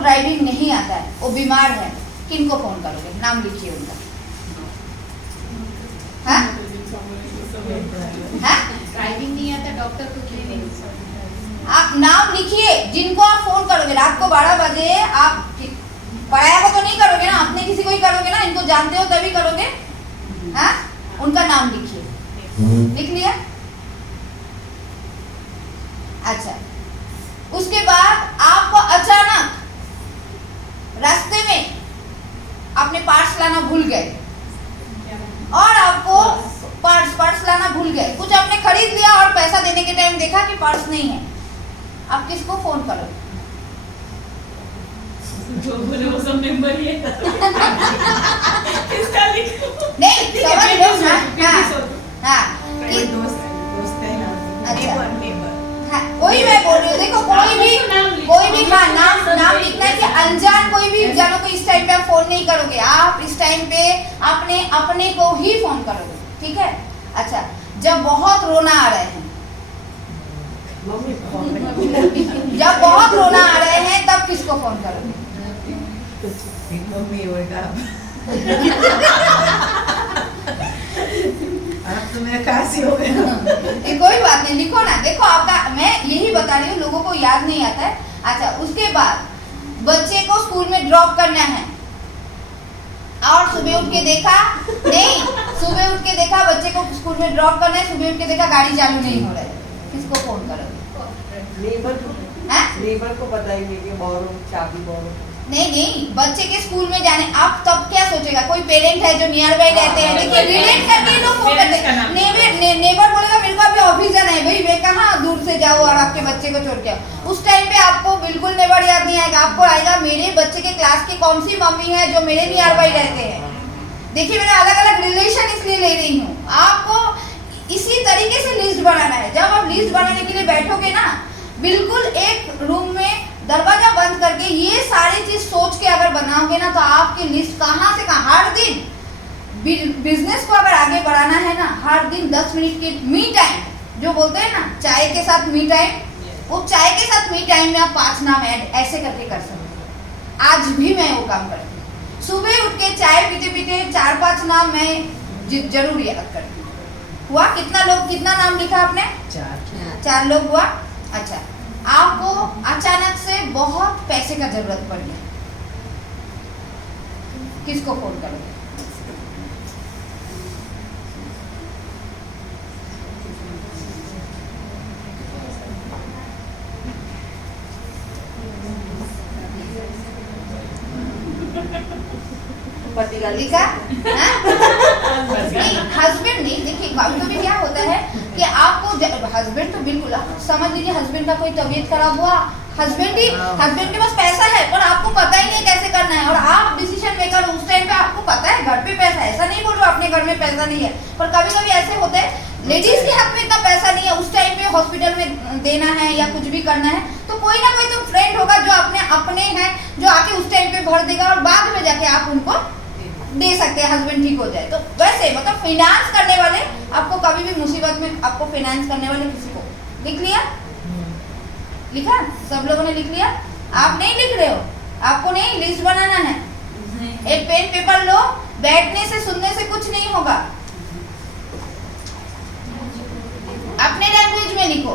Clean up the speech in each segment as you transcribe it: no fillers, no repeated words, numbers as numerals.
Driving नहीं आता है, वो बीमार है, किनको फोन करोगे? नाम लिखिए उनका। हाँ? हाँ? ड्राइविंग नहीं आता, डॉक्टर को क्यों? आप नाम लिखिए जिनको आप फोन करोगे। रात को 12 बजे आप पराया को तो नहीं करोगे ना, अपने किसी को ही करोगे ना, इनको जानते हो तभी करोगे। हाँ? उनका नाम लिखिए। लिख लिया? अच्छा, उसके बाद आपको अचानक रास्ते में आपने पर्स लाना भूल गए और आपको पर्स लाना भूल गए, कुछ आपने खरीद लिया और पैसा देने के टाइम देखा कि पर्स नहीं है, आप किसको फोन करोगे? जो बोले वो सब मेंबर ही है। किसका लिखो? नहीं, समझ लो ना। हाँ, दोस्त है ना। अच्छा, नेबर। हाँ, वही मैं बोल रही हूँ। देखो कोई भी हाँ नाम लिखना है कि अनजान कोई भी जानो को इस टाइम पे आप फोन नहीं करोगे। आप इस टाइम पे अपने को ही फोन करोगे, ठीक है? अच्छा, जब बहुत रोना आ रहे हैं, जब बहुत रोना आ रहे हैं तब किसको फोन करोगे? मम्मी होगा। अब तो मेरा काशी हो गया। कोई बात नहीं, लिखो ना। देखो आपका, मैं यही बता रही हूँ, लोगों को याद नहीं आता है। अच्छा, उसके बाद बच्चे को स्कूल में ड्रॉप करना है और सुबह उठ के देखा नहीं, सुबह उठ के देखा बच्चे को स्कूल में ड्रॉप करना है, सुबह उठ के देखा गाड़ी चालू नहीं हो रहा है, किसको फोन करोगे? नेबर को पता ही नहीं कि बोरो चाबी बोरो। नहीं, बच्चे के स्कूल में जाने, आप तब क्या सोचेगा? कोई पेरेंट है जो नियर बाई रहते हैं, देखिए रिलेट करके लोग फोन करते हैं। नेबर बोलेगा मेरे को अभी ऑफिस जाना है, भाई मैं कहाँ दूर से जाऊँ और आपके बच्चे को छोड़ के आओ। उस टाइम पे आपको बिल्कुल नेबर याद नहीं आएगा, आपको आएगा मेरे बच्चे के क्लास की कौन सी मम्मी है जो मेरे नियर बाई रहते हैं। देखिए मैंने अलग अलग रिलेशन इसलिए ले रही हूँ, आपको इसी तरीके से लिस्ट बनाना है। जब आप लिस्ट बनाने के लिए बैठोगे ना, बिल्कुल एक रूम में दरवाजा बंद करके ये सारी चीज सोच के अगर बनाओगे ना, तो आपकी लिस्ट कहाँ से कहाँ, हर दिन बिजनेस को अगर आगे बढ़ाना है ना, हर दिन 10 मिनट की मी टाइम जो बोलते हैं ना, चाय के साथ मी टाइम, वो चाय के साथ मी टाइम में आप 5 नाम ऐड ऐसे करके कर सकते हो। आज भी मैं वो काम करती हूँ, सुबह उठ के चाय पीते पीते 4-5 नाम मैं जरूर याद करती हूँ। हुआ कितना नाम लिखा आपने? 4 लोग हुआ। अच्छा, आपको अचानक से बहुत पैसे का जरूरत पड़ गया, किसको फोन करोगे? सोचेगा, लिखा हाँ? नहीं हस्बैंड नहीं, देखिए कभी कभी क्या होता है कि आपको हस्बैंड तो बिल्कुल, समझ लीजिए हस्बैंड का कोई तबीयत खराब हुआ, हस्बैंड के पास पैसा है पर आपको पता ही नहीं कैसे करना है, और आप डिसीजन मेकर उस टाइम पे आपको पता है घर पे पैसा है, ऐसा नहीं बोल रहा अपने घर में पैसा नहीं है, पर कभी कभी ऐसे होते हैं लेडीज के हाथ में इतना पैसा नहीं है उस टाइम पे हॉस्पिटल में देना है या कुछ भी करना है, तो कोई ना कोई तो फ्रेंड होगा जो अपने हैं जो आके उस टाइम पे भर देगा और बाद में जाके आप उनको दे सकते हैं, हस्बैंड ठीक हो जाए। तो वैसे मतलब फाइनेंस करने वाले आपको कभी भी मुसीबत में आपको फाइनेंस करने वाले किसी को लिख लिया, लिखा सब लोगों ने लिख लिया, आप नहीं लिख रहे हो, आपको नहीं लिस्ट बनाना है, एक पेन पेपर लो, बैठने से सुनने से कुछ नहीं होगा, अपने लैंग्वेज में लिखो।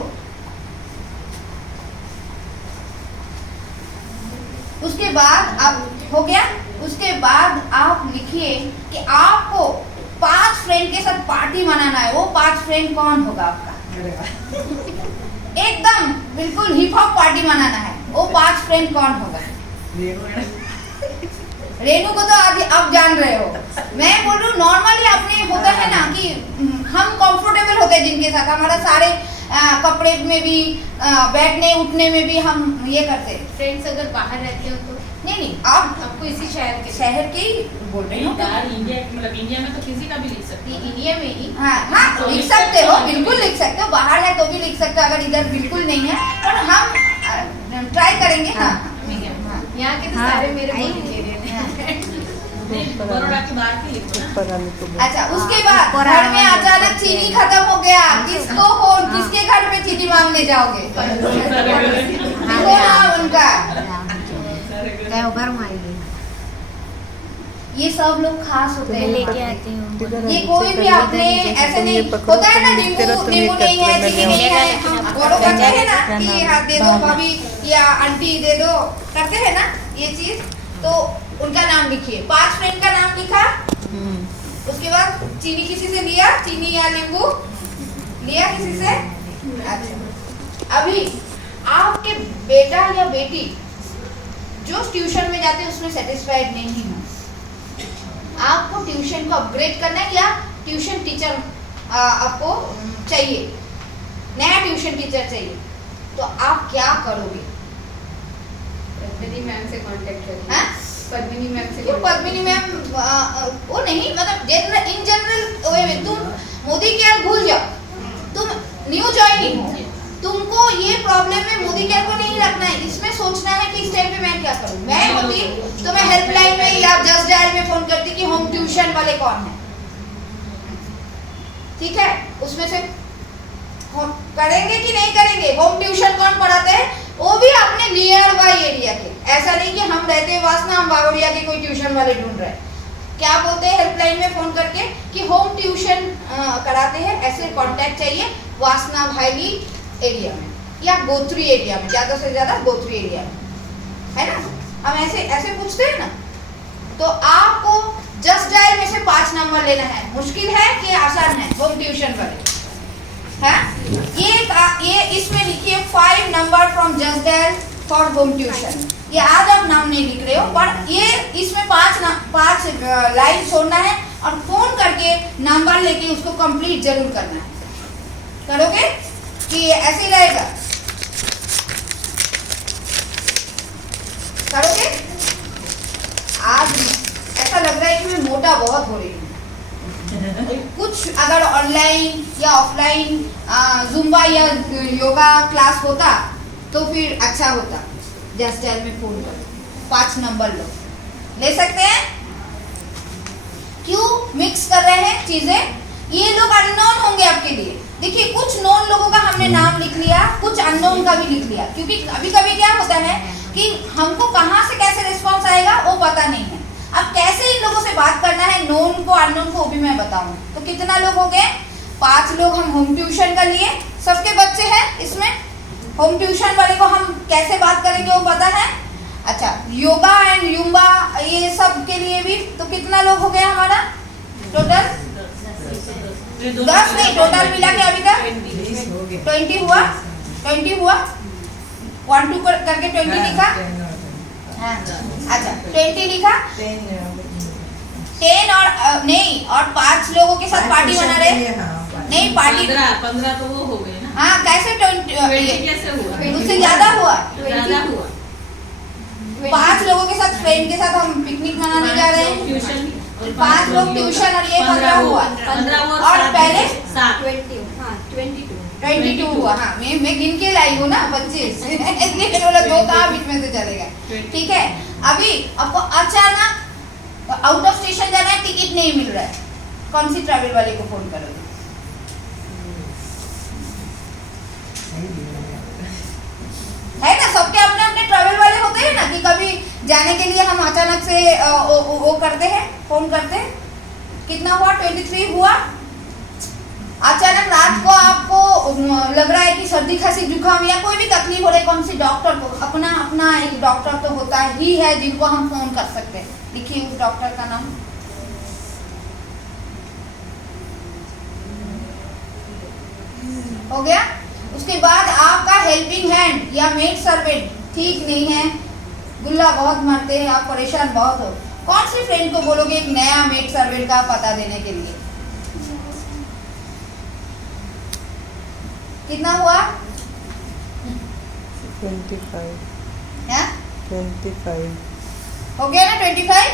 उसके बाद आप हो गया, उसके बाद आप लिखिए कि आपको 5 फ्रेंड के साथ पार्टी मनाना है, वो 5 फ्रेंड कौन होगा आपका, एकदम बिल्कुल हिप हॉप पार्टी मनाना है, वो 5 फ्रेंड कौन होगा। रेनू को तो आज अब जान रहे हो, मैं बोल रही हूँ नॉर्मली अपने होता है ना कि हम कंफर्टेबल होते हैं जिनके साथ, हमारा सारे कपड़े में भी बैठने उठने में भी हम ये करते हैं। फ्रेंड्स अगर बाहर रहते हो तो नहीं आप आपको इसी शहर के ही बोल रही हूँ, इंडिया मतलब इंडिया में तो किसी का भी लिख सकते हैं, इंडिया में ही हाँ लिख सकते हो, बिल्कुल लिख सकते हो, बाहर है तो भी लिख सकते हो, अगर इधर बिल्कुल नहीं है पर हम ट्राई करेंगे। हाँ यहाँ के तो सारे मेरे वेजिटेरियन हैं। बड़ौदा के बाहर के लिखो ना। अच्छा उसके बाद घर में अचानक चीनी खत्म हो गया, किसको हो किसके घर में चीनी मांगने जाओगे, लिखो ना उनका, ये सब लोग खास होते हैं, लेके आती हूँ। ये कोई भी अपने ऐसे नहीं होता है ना, नींबू नहीं है चीनी नहीं है, हम फॉलो करते हैं ना कि हाँ दे दो भाभी या आंटी दे दो, करते हैं ना ये चीज, तो उनका नाम लिखिए, 5 फ्रेंड का नाम लिखा, उसके बाद चीनी किसी से लिया, चीनी या नींबू लिया किसी से। अच्छा अभी आपके बेटा या बेटी जो ट्यूशन में जाते हैं उसमें सेटिस्फाइड नहीं है, आपको ट्यूशन को अपग्रेड करना है या ट्यूशन टीचर आपको चाहिए, नया ट्यूशन टीचर चाहिए, तो आप क्या करोगे। पद्मिनी मैम से कांटेक्ट करिए। हाँ? पद्मिनी मैम से वो पद्मिनी मैम वो नहीं, मतलब इन जनरल वे में तुम मोदी केयर भूल जाओ, तुम न्यू ज्वाइनिंग हो, तुमको ये प्रॉब्लम में मोदी केयर को नहीं रखना है, इसमें सोचना है कि इस टाइम पे मैं क्या करूं। मैं होती तो मैं हेल्पलाइन में या जस्ट डायल में फोन करती कि होम ट्यूशन वाले कौन है, ठीक है, उसमें से करेंगे कि नहीं करेंगे, होम ट्यूशन कौन पढ़ाते हैं, वो भी अपने नियर बाई एरिया के, ऐसा नहीं कि हम रहते वासना हम बागोड़िया के कोई ट्यूशन वाले ढूंढ रहे हैं, क्या बोलते हैं हेल्पलाइन में फोन करके कि होम ट्यूशन कराते हैं, ऐसे कांटेक्ट चाहिए वासना भाईली एरिया में या गोत्री एरिया में, ज्यादा से ज्यादा गोत्री एरिया में, है ना, हम ऐसे ऐसे पूछते हैं ना, तो आपको जस्ट डायल में से 5 नंबर लेना है, मुश्किल है कि आसान है, होम ट्यूशन वाले है, ये इसमें लिखिए 5 number from just dial for home tuition, ये आज आप नाम नहीं लिख रहे हो पर ये इसमें 5 लाइन छोड़ना है और फोन करके नंबर लेके उसको कंप्लीट जरूर करना है, करोगे कि ऐसे रहेगा, करोगे। आज ऐसा लग रहा है कि मैं मोटा बहुत हो रही हूँ, कुछ अगर ऑनलाइन या ऑफलाइन जुम्बा या योगा क्लास होता तो फिर अच्छा होता, जस्ट डायल में फोन करो, 5 नंबर लो, ले सकते हैं, क्यों मिक्स कर रहे हैं चीजें, ये लोग अननोन होंगे आपके लिए, देखिए कुछ नोन लोगों का हमने नाम लिख लिया, कुछ अननोन का भी लिख लिया, क्योंकि कभी कभी क्या होता है कि हमको कहाँ से कैसे रिस्पॉन्स आएगा वो पता नहीं है, अब कैसे इन लोगों से बात करना है, नोन को अननोन को भी मैं बताऊं, तो कितना लोग हो गए, 5 लोग हम होम ट्यूशन का लिए, सबके बच्चे हैं इसमें, होम ट्यूशन वाले को हम कैसे बात करेंगे वो पता है। अच्छा योगा एंड युम्बा ये सब के लिए भी, तो कितना लोग हो गए हमारा टोटल, 10 नहीं टोटल मिला के अभी तक 20 हुआ, 20 हुआ, 1 2 करके 20 लिखा, हाँ अच्छा 20 लिखा, 10 और नहीं और 5 लोगों के साथ पार्टी बना रहे, नहीं पार्टी 15 तो वो हो गए ना। हाँ कैसे 20 कैसे हुआ? उससे ज्यादा हुआ। ज्यादा हुआ। 5 लोगों के साथ फ्रेंड के साथ हम पिकनिक मनाने जा रहे हैं, ट्यूशन 5 लोग ट्यूशन और ये 15 हुआ 15 और पहले 7 22 हुआ। हाँ मैं गिन के लाई हूँ ना 25 इसलिए मैंने बोला 2 कहाँ बीच में से चलेगा। ठीक है, अभी आपको अचानक आउट ऑफ स्टेशन जाना है, टिकट नहीं मिल रहा है, कौन सी ट्रैवल वाले को फोन करोगे? है ना, सबके अपने अपने ट्रैवल वाले होते हैं ना कि कभी जाने के लिए हम अचानक से वो करते हैं, फोन करते हैं। कितना हुआ? 23 हुआ। अचानक रात को आपको लग रहा है कि सर्दी खांसी जुकाम या कोई भी तकलीफ हो रही है, कौन सी डॉक्टर को, अपना अपना एक डॉक्टर तो होता ही है जिनको हम फोन कर सकते हैं। लिखिए उस डॉक्टर का नाम। हो गया। उसके बाद आपका हेल्पिंग हैंड या मेड सर्वेंट ठीक नहीं है, गुल्ला बहुत मारते हैं, आप परेशान बहुत हो, कौन सी फ्रेंड को बोलोगे एक नया मेड सर्वेंट का पता देने के लिए? कितना हुआ? 25 है? 25 हो गया ना 25?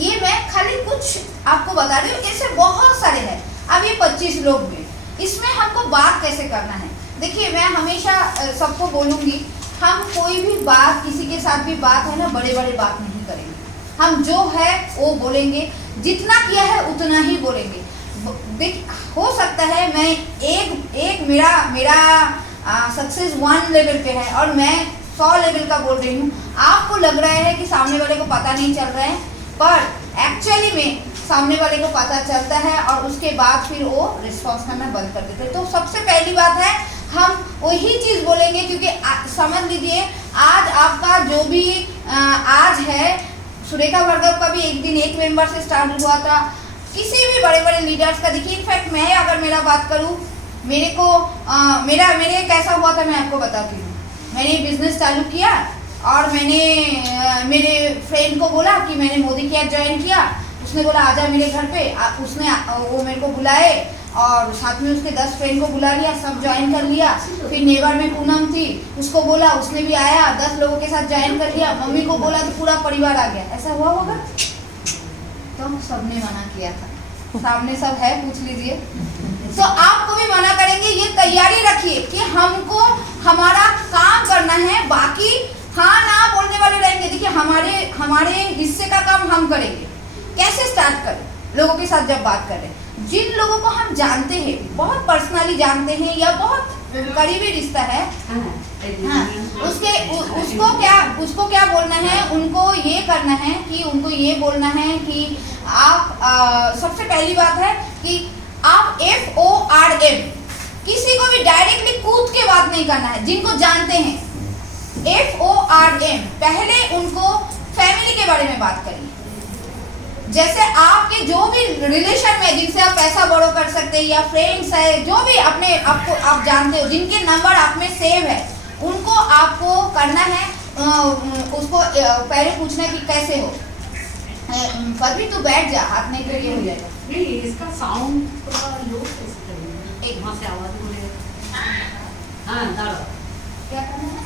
ये मैं खाली कुछ आपको बता रही हूँ, ऐसे बहुत सारे हैं। अब ये 25 लोग में इसमें हमको बात कैसे करना है? देखिए मैं हमेशा सबको बोलूंगी, हम कोई भी बात किसी के साथ भी बात है ना, बड़े बड़े बात नहीं करेंगे, हम जो है वो बोलेंगे, जितना किया है उतना ही बोलेंगे। देख हो सकता है मैं एक मेरा सक्सेस 1 लेवल पे है और मैं 100 लेवल का बोल रही हूँ, आपको लग रहा है कि सामने वाले को पता नहीं चल रहा है, पर एक्चुअली में सामने वाले को पता चलता है और उसके बाद फिर वो रिस्पॉन्स करना बंद कर देते हैं। तो सबसे पहली बात है हम वही चीज़ बोलेंगे, क्योंकि समझ लीजिए आज आपका जो भी आज है, सुरेखा भार्गव का भी एक दिन एक मेंबर से स्टार्ट हुआ था, किसी भी बड़े बड़े लीडर्स का। देखिए इनफैक्ट मैं अगर मेरा बात करूँ, मेरे कैसा हुआ था मैं आपको बताती हूँ। मैंने बिजनेस चालू किया और मैंने मेरे फ्रेंड को बोला कि मैंने मोदी केयर ज्वाइन किया, उसने बोला आजा मेरे घर पे, उसने वो मेरे को बुलाए और साथ में उसके 10 फ्रेंड को बुला लिया, सब ज्वाइन कर लिया। फिर नेबर में पूनम थी, उसको बोला, उसने भी आया, 10 लोगों के साथ ज्वाइन कर लिया। मम्मी को बोला तो पूरा परिवार आ गया। ऐसा हुआ होगा? तो सबने मना किया था, सामने सब है, पूछ लीजिए। तो आपको भी मना करेंगे, ये तैयारी रखिए कि हमको हमारा काम करना है, बाकी हाँ ना बोलने वाले रहेंगे। देखिए हमारे हिस्से का काम हम करेंगे। कैसे स्टार्ट करें? लोगों के साथ जब बात करें, जिन लोगों को हम जानते हैं, बहुत पर्सनली जानते हैं या बहुत करीबी रिश्ता है, हाँ, उसको क्या बोलना है? उनको ये करना है कि उनको ये बोलना है कि आप सबसे पहली बात है कि आप FORM, किसी को भी डायरेक्टली कूद के बात नहीं करना है। जिनको जानते हैं FORM, पहले उनको फैमिली के बारे में बात करिए। जैसे आपके जो भी रिलेशन में जिनसे आप पैसा बोरो कर सकते हैं या फ्रेंड्स है, जो भी अपने आपको आप जानते हो, जिनके नंबर आप में सेव है, उनको आपको करना है, उसको पहले पूछना है कि कैसे हो। पदवी तू बैठ जा, हाथ नहीं तो ये हो जाएगा। नहीं, इसका साउंड थोड़ा लो कैसे एक वहाँ से आवाज बोले। हाँ दाड़ा क्या करना है?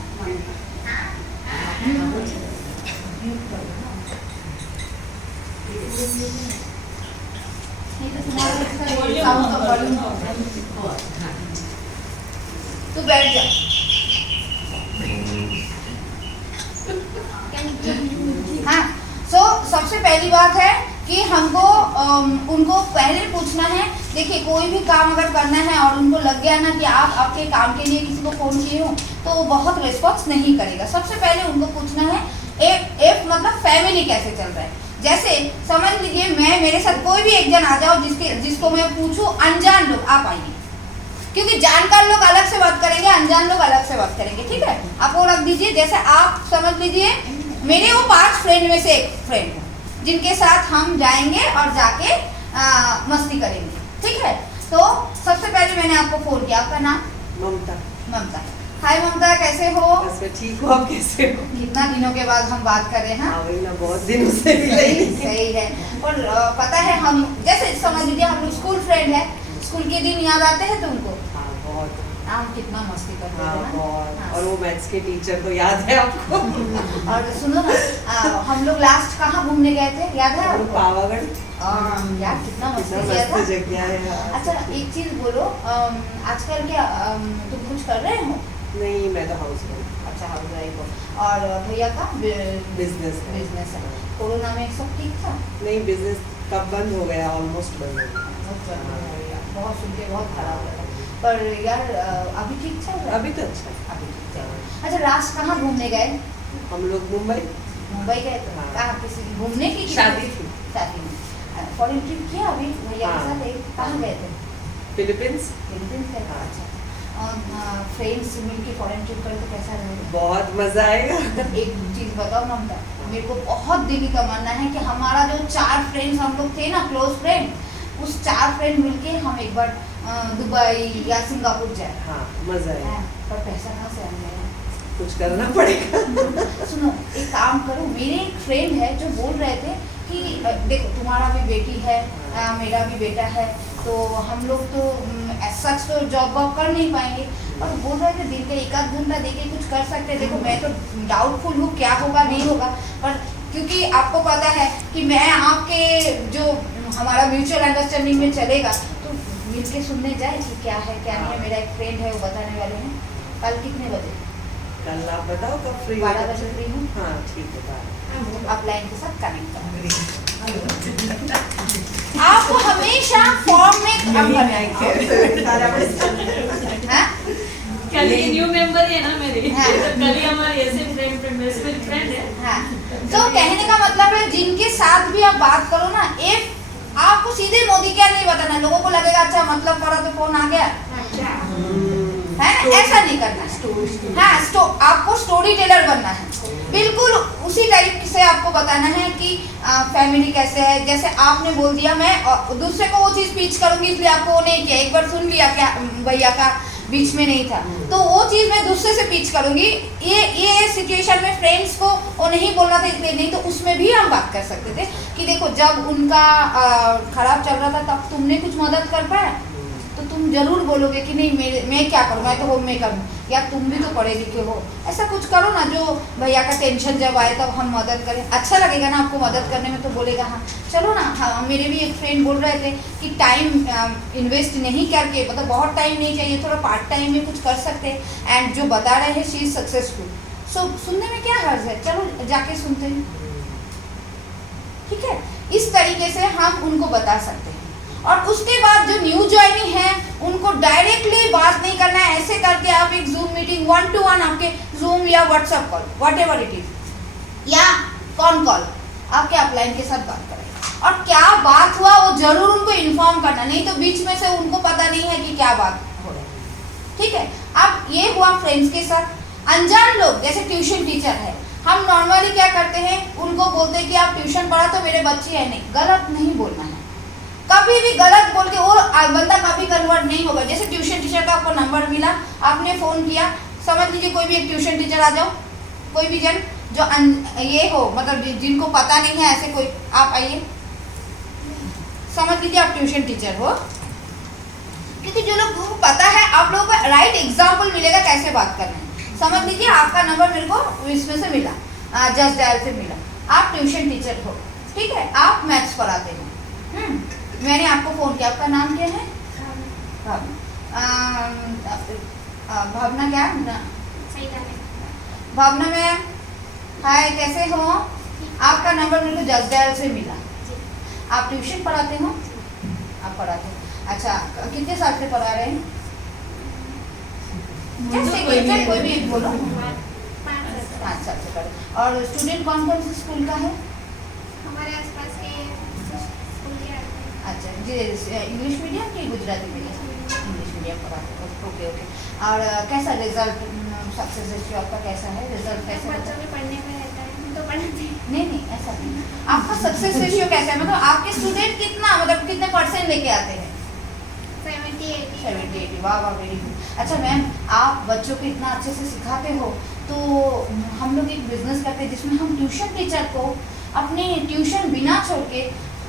नहीं तो तुम्हारा साउंड का वॉल्यूम तू बैठ जा। हाँ, सो सबसे पहली बात है कि हमको उनको पहले पूछना है। देखिए कोई भी काम अगर करना है और उनको लग गया ना कि आप आपके काम के लिए किसी को फोन किए हो, तो वो बहुत रिस्पॉन्स नहीं करेगा। सबसे पहले उनको पूछना है एक मतलब फैमिली कैसे चल रहा है। जैसे समझ लीजिए मेरे साथ कोई भी एक जन आ जाओ जिसको मैं पूछूं, अनजान लोग आप आइए, क्योंकि जानकार लोग अलग से बात करेंगे, अनजान लोग अलग से बात करेंगे। ठीक है, आप वो रख दीजिए। जैसे आप समझ लीजिए मेरे वो 5 फ्रेंड में से एक फ्रेंड है जिनके साथ हम जाएंगे और जाके मस्ती करेंगे। ठीक है, तो सबसे पहले मैंने आपको फोन किया, आपका नाम? ममता। ममता। हाय ममता, कैसे हो? बस मैं ठीक हूँ, आप कैसे हो? कितना दिनों के बाद हम बात कर रहे हैं। हाँ वही ना, बहुत दिनों से मिले ही नहीं। सही है। और पता है, हम जैसे समझ लीजिए हम लोग स्कूल फ्रेंड है, स्कूल के दिन याद आते हैं तुमको? हाँ बहुत। हम कितना मस्ती करते हाँ थे ना। बहुत। हाँ। और वो मैथ्स के टीचर तो याद है आपको? और सुनो ना, हम लोग लास्ट कहाँ घूमने गए थे, याद है और आपको? पावागढ़। यार कितना मस्ती कितना किया था। मस्त जगह है यार। अच्छा एक चीज बोलो, आजकल क्या तुम कुछ कर रहे हो? नहीं, मैं तो हाउस वाइफ। अच्छा हाउस वाइफ हो। और भैया का बिजनेस है। बिजनेस है। कोरोना में सब ठीक था? नहीं, बिजनेस कब बंद हो गया, ऑलमोस्ट बंद हो गया। बहुत सुन के बहुत खराब लगा, पर यार अभी ठीक चल रहा है? अभी तो अच्छा है। अभी ठीक चल रहा है। अच्छा लास्ट कहाँ घूमने गए? हम लोग मुंबई। मुंबई गए थे? हाँ। कहाँ किसी घूमने की? शादी थी। शादी में। फॉरेन ट्रिप किया अभी भैया के हाँ। साथ? कहाँ गए थे? फिलीपींस। फिलीपींस गए थे? हाँ। अच्छा। फ्रेंड्स मिलके फॉरेन ट्रिप करे तो कैसा रहेगा? बहुत मजा आएगा। एक चीज बताओ ममता, मेरे को बहुत दिल की तमन्ना है कि हमारा जो 4 फ्रेंड्स हम लोग थे ना, क्लोज फ्रेंड, उस 4 फ्रेंड मिलके हम एक बार दुबई या सिंगापुर जाए। हाँ मजा आएगा। पर पैसा कहाँ से आएगा? कुछ करना पड़ेगा। सुनो एक काम करो, मेरे एक फ्रेंड है जो बोल रहे थे कि देखो तुम्हारा भी बेटी है, मेरा भी बेटा है, तो हम लोग तो सच तो जॉब वॉब कर नहीं पाएंगे, और बोल रहे थे दिन के 1 आध घंटा देके कुछ कर सकते हैं। देखो मैं तो डाउटफुल हूँ क्या होगा नहीं होगा, पर क्योंकि आपको पता है कि मैं आपके जो हमारा म्यूचुअल अंडरस्टैंडिंग में चलेगा, तो मिल के सुनने जाए कि क्या है क्या नहीं है। मेरा एक फ्रेंड है वो बताने वाले हैं। कल कितने बजे? कल आप बताओ कब फ्री? 12 बजे फ्री हूँ। हाँ ठीक है, बाय। आप लाइन के साथ कनेक्ट करें। आपको हमेशा फॉर्म में काम करना है। कल ही न्यू मेंबर है ना मेरी, हाँ। तो कल ही हमारी ऐसे फ्रेंड बेस्ट फ्रेंड है। हाँ, तो कहने का मतलब है जिनके साथ भी आप बात करो ना, एक आपको सीधे मोदी क्या नहीं बताना, लोगों को लगेगा अच्छा मतलब करा तो फोन आ गया है, ऐसा नहीं करना है। हाँ, आपको स्टोरी टेलर बनना है, बिल्कुल उसी टाइप से आपको बताना है कि फैमिली कैसे है। जैसे आपने बोल दिया, मैं दूसरे को वो चीज़ पीच करूंगी, इसलिए आपको वो नहीं किया, एक बार सुन लिया क्या भैया का बीच में नहीं था, तो वो चीज़ मैं दूसरे से पीच करूंगी। ये सिचुएशन में फ्रेंड्स को वो नहीं बोलना था इसलिए नहीं, तो उसमें भी हम बात कर सकते थे कि देखो जब उनका खराब चल रहा था तब तुमने कुछ मदद कर पाया, तो तुम जरूर बोलोगे कि नहीं मैं क्या करूँ, मैं तो होम मेकर हूँ, या तुम भी तो पढ़े लिखे हो। ऐसा कुछ करो ना जो भैया का टेंशन जब आए तब हम मदद करें, अच्छा लगेगा ना आपको मदद करने में, तो बोलेगा हाँ चलो ना। हाँ, मेरे भी एक फ्रेंड बोल रहे थे कि टाइम इन्वेस्ट नहीं करके, मतलब बहुत टाइम नहीं चाहिए, थोड़ा पार्ट टाइम में कुछ कर सकते हैं। एंड जो बता रहे हैं शी इज सक्सेसफुल, सो सुनने में क्या हर्ज है, चलो जाके सुनते हैं, ठीक है। इस तरीके से हम उनको बता सकते हैं। और उसके बाद जो न्यू ज्वाइनिंग है उनको डायरेक्टली बात नहीं करना है, ऐसे करके आप एक जूम मीटिंग 1-to-1 आपके जूम या WhatsApp call what ever it is या कॉन कॉल आपके अपलाइन के साथ बात करें, और क्या बात हुआ वो जरूर उनको इन्फॉर्म करना, नहीं तो बीच में से उनको पता नहीं है कि क्या बात हो रही है, ठीक है। अब ये हुआ फ्रेंड्स के साथ। अनजान लोग जैसे ट्यूशन टीचर है, हम नॉर्मली क्या करते हैं, उनको बोलते हैं कि आप ट्यूशन पढ़ा तो मेरे बच्चे है, नहीं, गलत नहीं बोलना है। कभी भी गलत बोल के वो बंदा कभी कन्वर्ट नहीं होगा। जैसे ट्यूशन टीचर का आपको नंबर मिला, आपने फोन किया, समझ लीजिए कोई भी एक ट्यूशन टीचर आ जाओ, कोई भी जन जो ये हो, मतलब जिनको पता नहीं है ऐसे कोई, आप आइए, समझ लीजिए आप ट्यूशन टीचर हो, क्योंकि जो लोगों को पता है आप लोगों को राइट एग्जाम्पल मिलेगा कैसे बात करना है। समझ लीजिए आपका नंबर मेरे को इसमें से मिला, जस्ट डायल से मिला, आप ट्यूशन टीचर हो, ठीक है, आप मैथ्स पढ़ाते हो, मैंने आपको फोन किया, आपका नाम क्या है? भावना। क्या भावना मैम, हाय कैसे हो? आपका नंबर मेरे को जस्ट डायल से मिला। आप ट्यूशन पढ़ाते हो? आप पढ़ाते हो, अच्छा कितने साल से पढ़ा रहे हैं? जैसे कोई भी बोलो। 5 साल से पढ़ा। और स्टूडेंट कौन कौन से स्कूल का है? हमारे आसपास के स्कूल के अच्छा जी, इंग्लिश मीडियम कि गुजराती मीडियम? इंग्लिश मीडियम पढ़ाते हो, ओके ओके। और कैसा रिजल्ट, सक्सेस रेशियो आपका कैसा है? रिजल्ट कैसा है? बच्चों में पढ़ने में रहता है, हम तो पढ़ते हैं। नहीं ऐसा नहीं, आपका सक्सेस रेशियो कैसा है, मतलब आपके स्टूडेंट कितना, मतलब कितने % लेके आते हैं? 78 70-80, वाह वाह, वेरी गुड। अच्छा मैम, आप बच्चों को इतना अच्छे से सिखाते हो, तो हम लोग एक बिजनेस करते हैं जिसमें हम ट्यूशन टीचर को अपने ट्यूशन बिना छोड़ के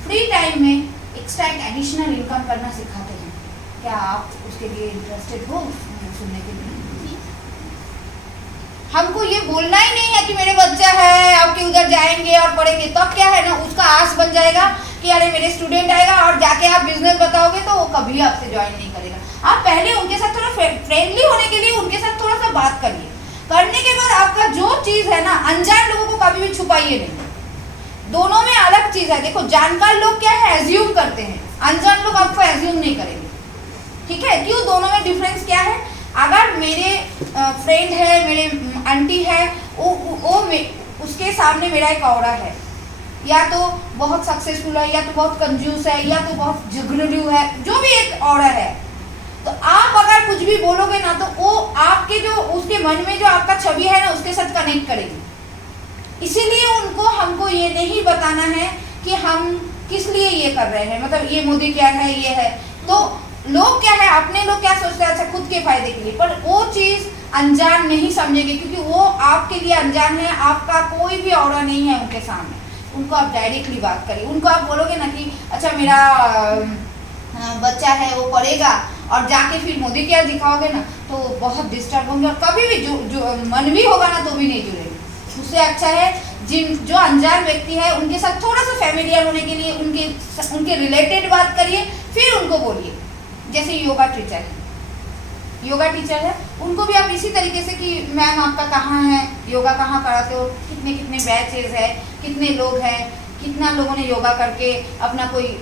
फ्री टाइम में एक्स्ट्रा एक एडिशनल इनकम करना सिखाते हैं। क्या आप उसके लिए इंटरेस्टेड हो सुनने के लिए? हमको ये बोलना ही नहीं है कि मेरे बच्चा है आपके उधर जाएंगे और पढ़ेंगे, तो क्या है ना, उसका आस बन जाएगा कि अरे मेरे स्टूडेंट आएगा, और जाके आप बिजनेस बताओगे तो वो कभी आपसे ज्वाइन नहीं करेगा। आप पहले उनके साथ थोड़ा फ्रेंडली होने के लिए उनके साथ थोड़ा सा बात करिए। करने के बाद आपका जो चीज है ना, अनजान लोगों को कभी भी छुपाइए नहीं। दोनों में अलग चीज है। देखो, जानकार लोग क्या है, एज्यूम करते हैं, अनजान लोग आपको एज्यूम नहीं करेंगे। ठीक है, क्यों? दोनों में डिफरेंस क्या है? अगर मेरे फ्रेंड है, मेरे आंटी है, वो उसके सामने मेरा एक औरा है, या तो बहुत सक्सेसफुल है, या तो बहुत कंजूस है, या तो बहुत झगड़ू है, जो भी एक औरा है, तो आप अगर कुछ भी बोलोगे ना, तो वो आपके जो उसके मन में जो आपका छवि है ना, उसके साथ कनेक्ट करेगी। इसीलिए उनको हमको ये नहीं बताना है कि हम किस लिए ये कर रहे हैं, मतलब ये मोदी क्या है, ये है। तो लोग क्या है, अपने लोग क्या सोचते हैं, अच्छा खुद के फायदे के लिए, पर वो चीज अनजान नहीं समझेंगे, क्योंकि वो आपके लिए अनजान है, आपका कोई भी औरा नहीं है उनके सामने। उनको आप डायरेक्टली बात करिए। उनको आप बोलोगे ना कि अच्छा मेरा बच्चा है वो पढ़ेगा, और जाके फिर मोदी क्या दिखाओगे ना, तो बहुत डिस्टर्ब होंगे, और कभी भी जो मन भी होगा ना तो भी नहीं जुड़ेंगे। उससे अच्छा है जो अनजान व्यक्ति है उनके साथ थोड़ा सा फैमिलियर होने के लिए उनके रिलेटेड बात करिए, फिर उनको बोलिए। जैसे योगा टीचर है, उनको भी आप इसी तरीके से कि मैम आपका कहाँ है, योगा कहाँ कराते हो, कितने बैचेज है, कितने लोग हैं, कितना लोगों ने योगा करके अपना कोई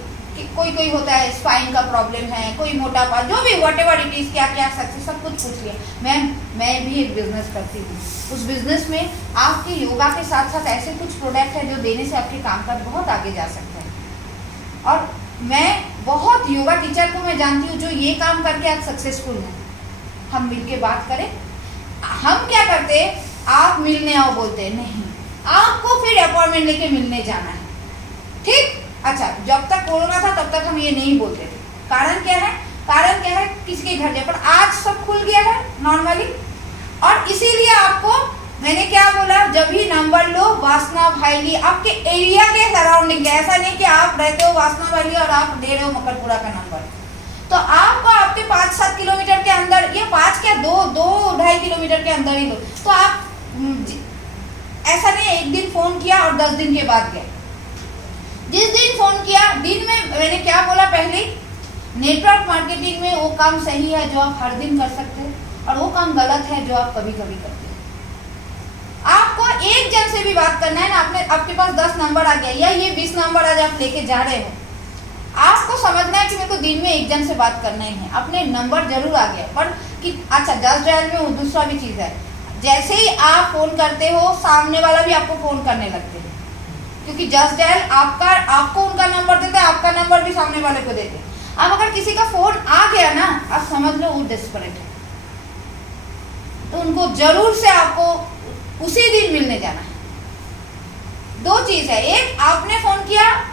होता है स्पाइन का प्रॉब्लम है, कोई मोटापा, जो भी व्हाटएवर इट इज, क्या क्या सक्सेस, सब कुछ पूछ लिया। मैम मैं भी एक बिजनेस करती हूँ, उस बिजनेस में आपके योगा के साथ साथ ऐसे कुछ प्रोडक्ट है जो देने से आपके कामकाज बहुत आगे जा सकते हैं। और मैं बहुत योगा टीचर को मैं जानती हूँ जो ये काम करके आज सक्सेसफुल है। हम मिल के बात करें। हम क्या करते, आप मिलने आओ बोलते नहीं, आपको फिर अपॉइंटमेंट लेके मिलने जाना है। ठीक, अच्छा, जब तक कोरोना था तब तक हम ये नहीं बोलते थे। कारण क्या है, किसी के घर जाए, पर आज सब खुल गया है नॉर्मली, और इसीलिए आपको मैंने क्या बोला, जब भी नंबर लो वासना भाईली, आपके एरिया के सराउंडिंग, ऐसा नहीं कि आप रहते हो वासना भाईली और आप दे रहे हो मकरपुरा का नंबर, तो आपको आपके 5-7 किलोमीटर के अंदर, या 5 क्या 2-2.5 किलोमीटर के अंदर ही लो, तो आप ऐसा नहीं एक दिन फोन किया और 10 दिन के बाद गए। जिस दिन फोन किया, दिन में मैंने क्या बोला पहले, नेटवर्क मार्केटिंग में वो काम सही है जो आप हर दिन कर सकते हैं, और वो काम गलत है जो आप कभी कभी करते हैं। आपको एक जन से भी बात करना है ना, आपके पास 10 नंबर आ गया, या ये 20 नंबर आज आप लेके जा रहे हो, आपको समझना है कि मेरे को दिन में एक जन से बात करना ही है। अपने नंबर जरूर आ गया, पर कि अच्छा जस्ट डायल में वो दूसरा भी चीज़ है, जैसे ही आप फोन करते हो सामने वाला भी आपको फोन करने लगते हैं, क्योंकि जस्ट डायल आपको उनका नंबर देते हैं, आपका नंबर भी सामने वाले को देते हैं। अब अगर किसी का फोन आ गया ना, आप समझ लो वो डेस्परेट है, तो उनको जरूर से आपको उसी दिन मिलने जाना है। 2 चीज है, एक आपने फोन किया,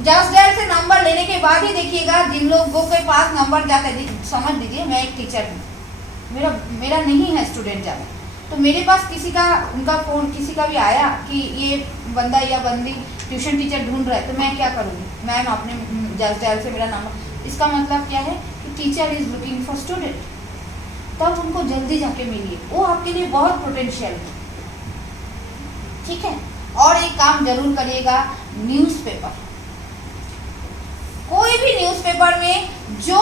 जस्ट डायल से नंबर लेने के बाद ही देखिएगा जिन लोगों के पास नंबर जाता है, समझ लीजिए मैं एक टीचर हूँ, मेरा नहीं है स्टूडेंट ज़्यादा, तो मेरे पास किसी का उनका फ़ोन किसी का भी आया कि ये बंदा या बंदी ट्यूशन टीचर ढूंढ रहा है, तो मैं क्या करूँगी, मैम आपने जस्ट डायल से मेरा नंबर, इसका मतलब क्या है कि teacher is looking for student, तब उनको जल्दी जाके मिलिए, वो आपके लिए बहुत पोटेंशियल है। ठीक है, और एक काम जरूर करिएगा, न्यूज़पेपर, कोई भी न्यूज़पेपर में जो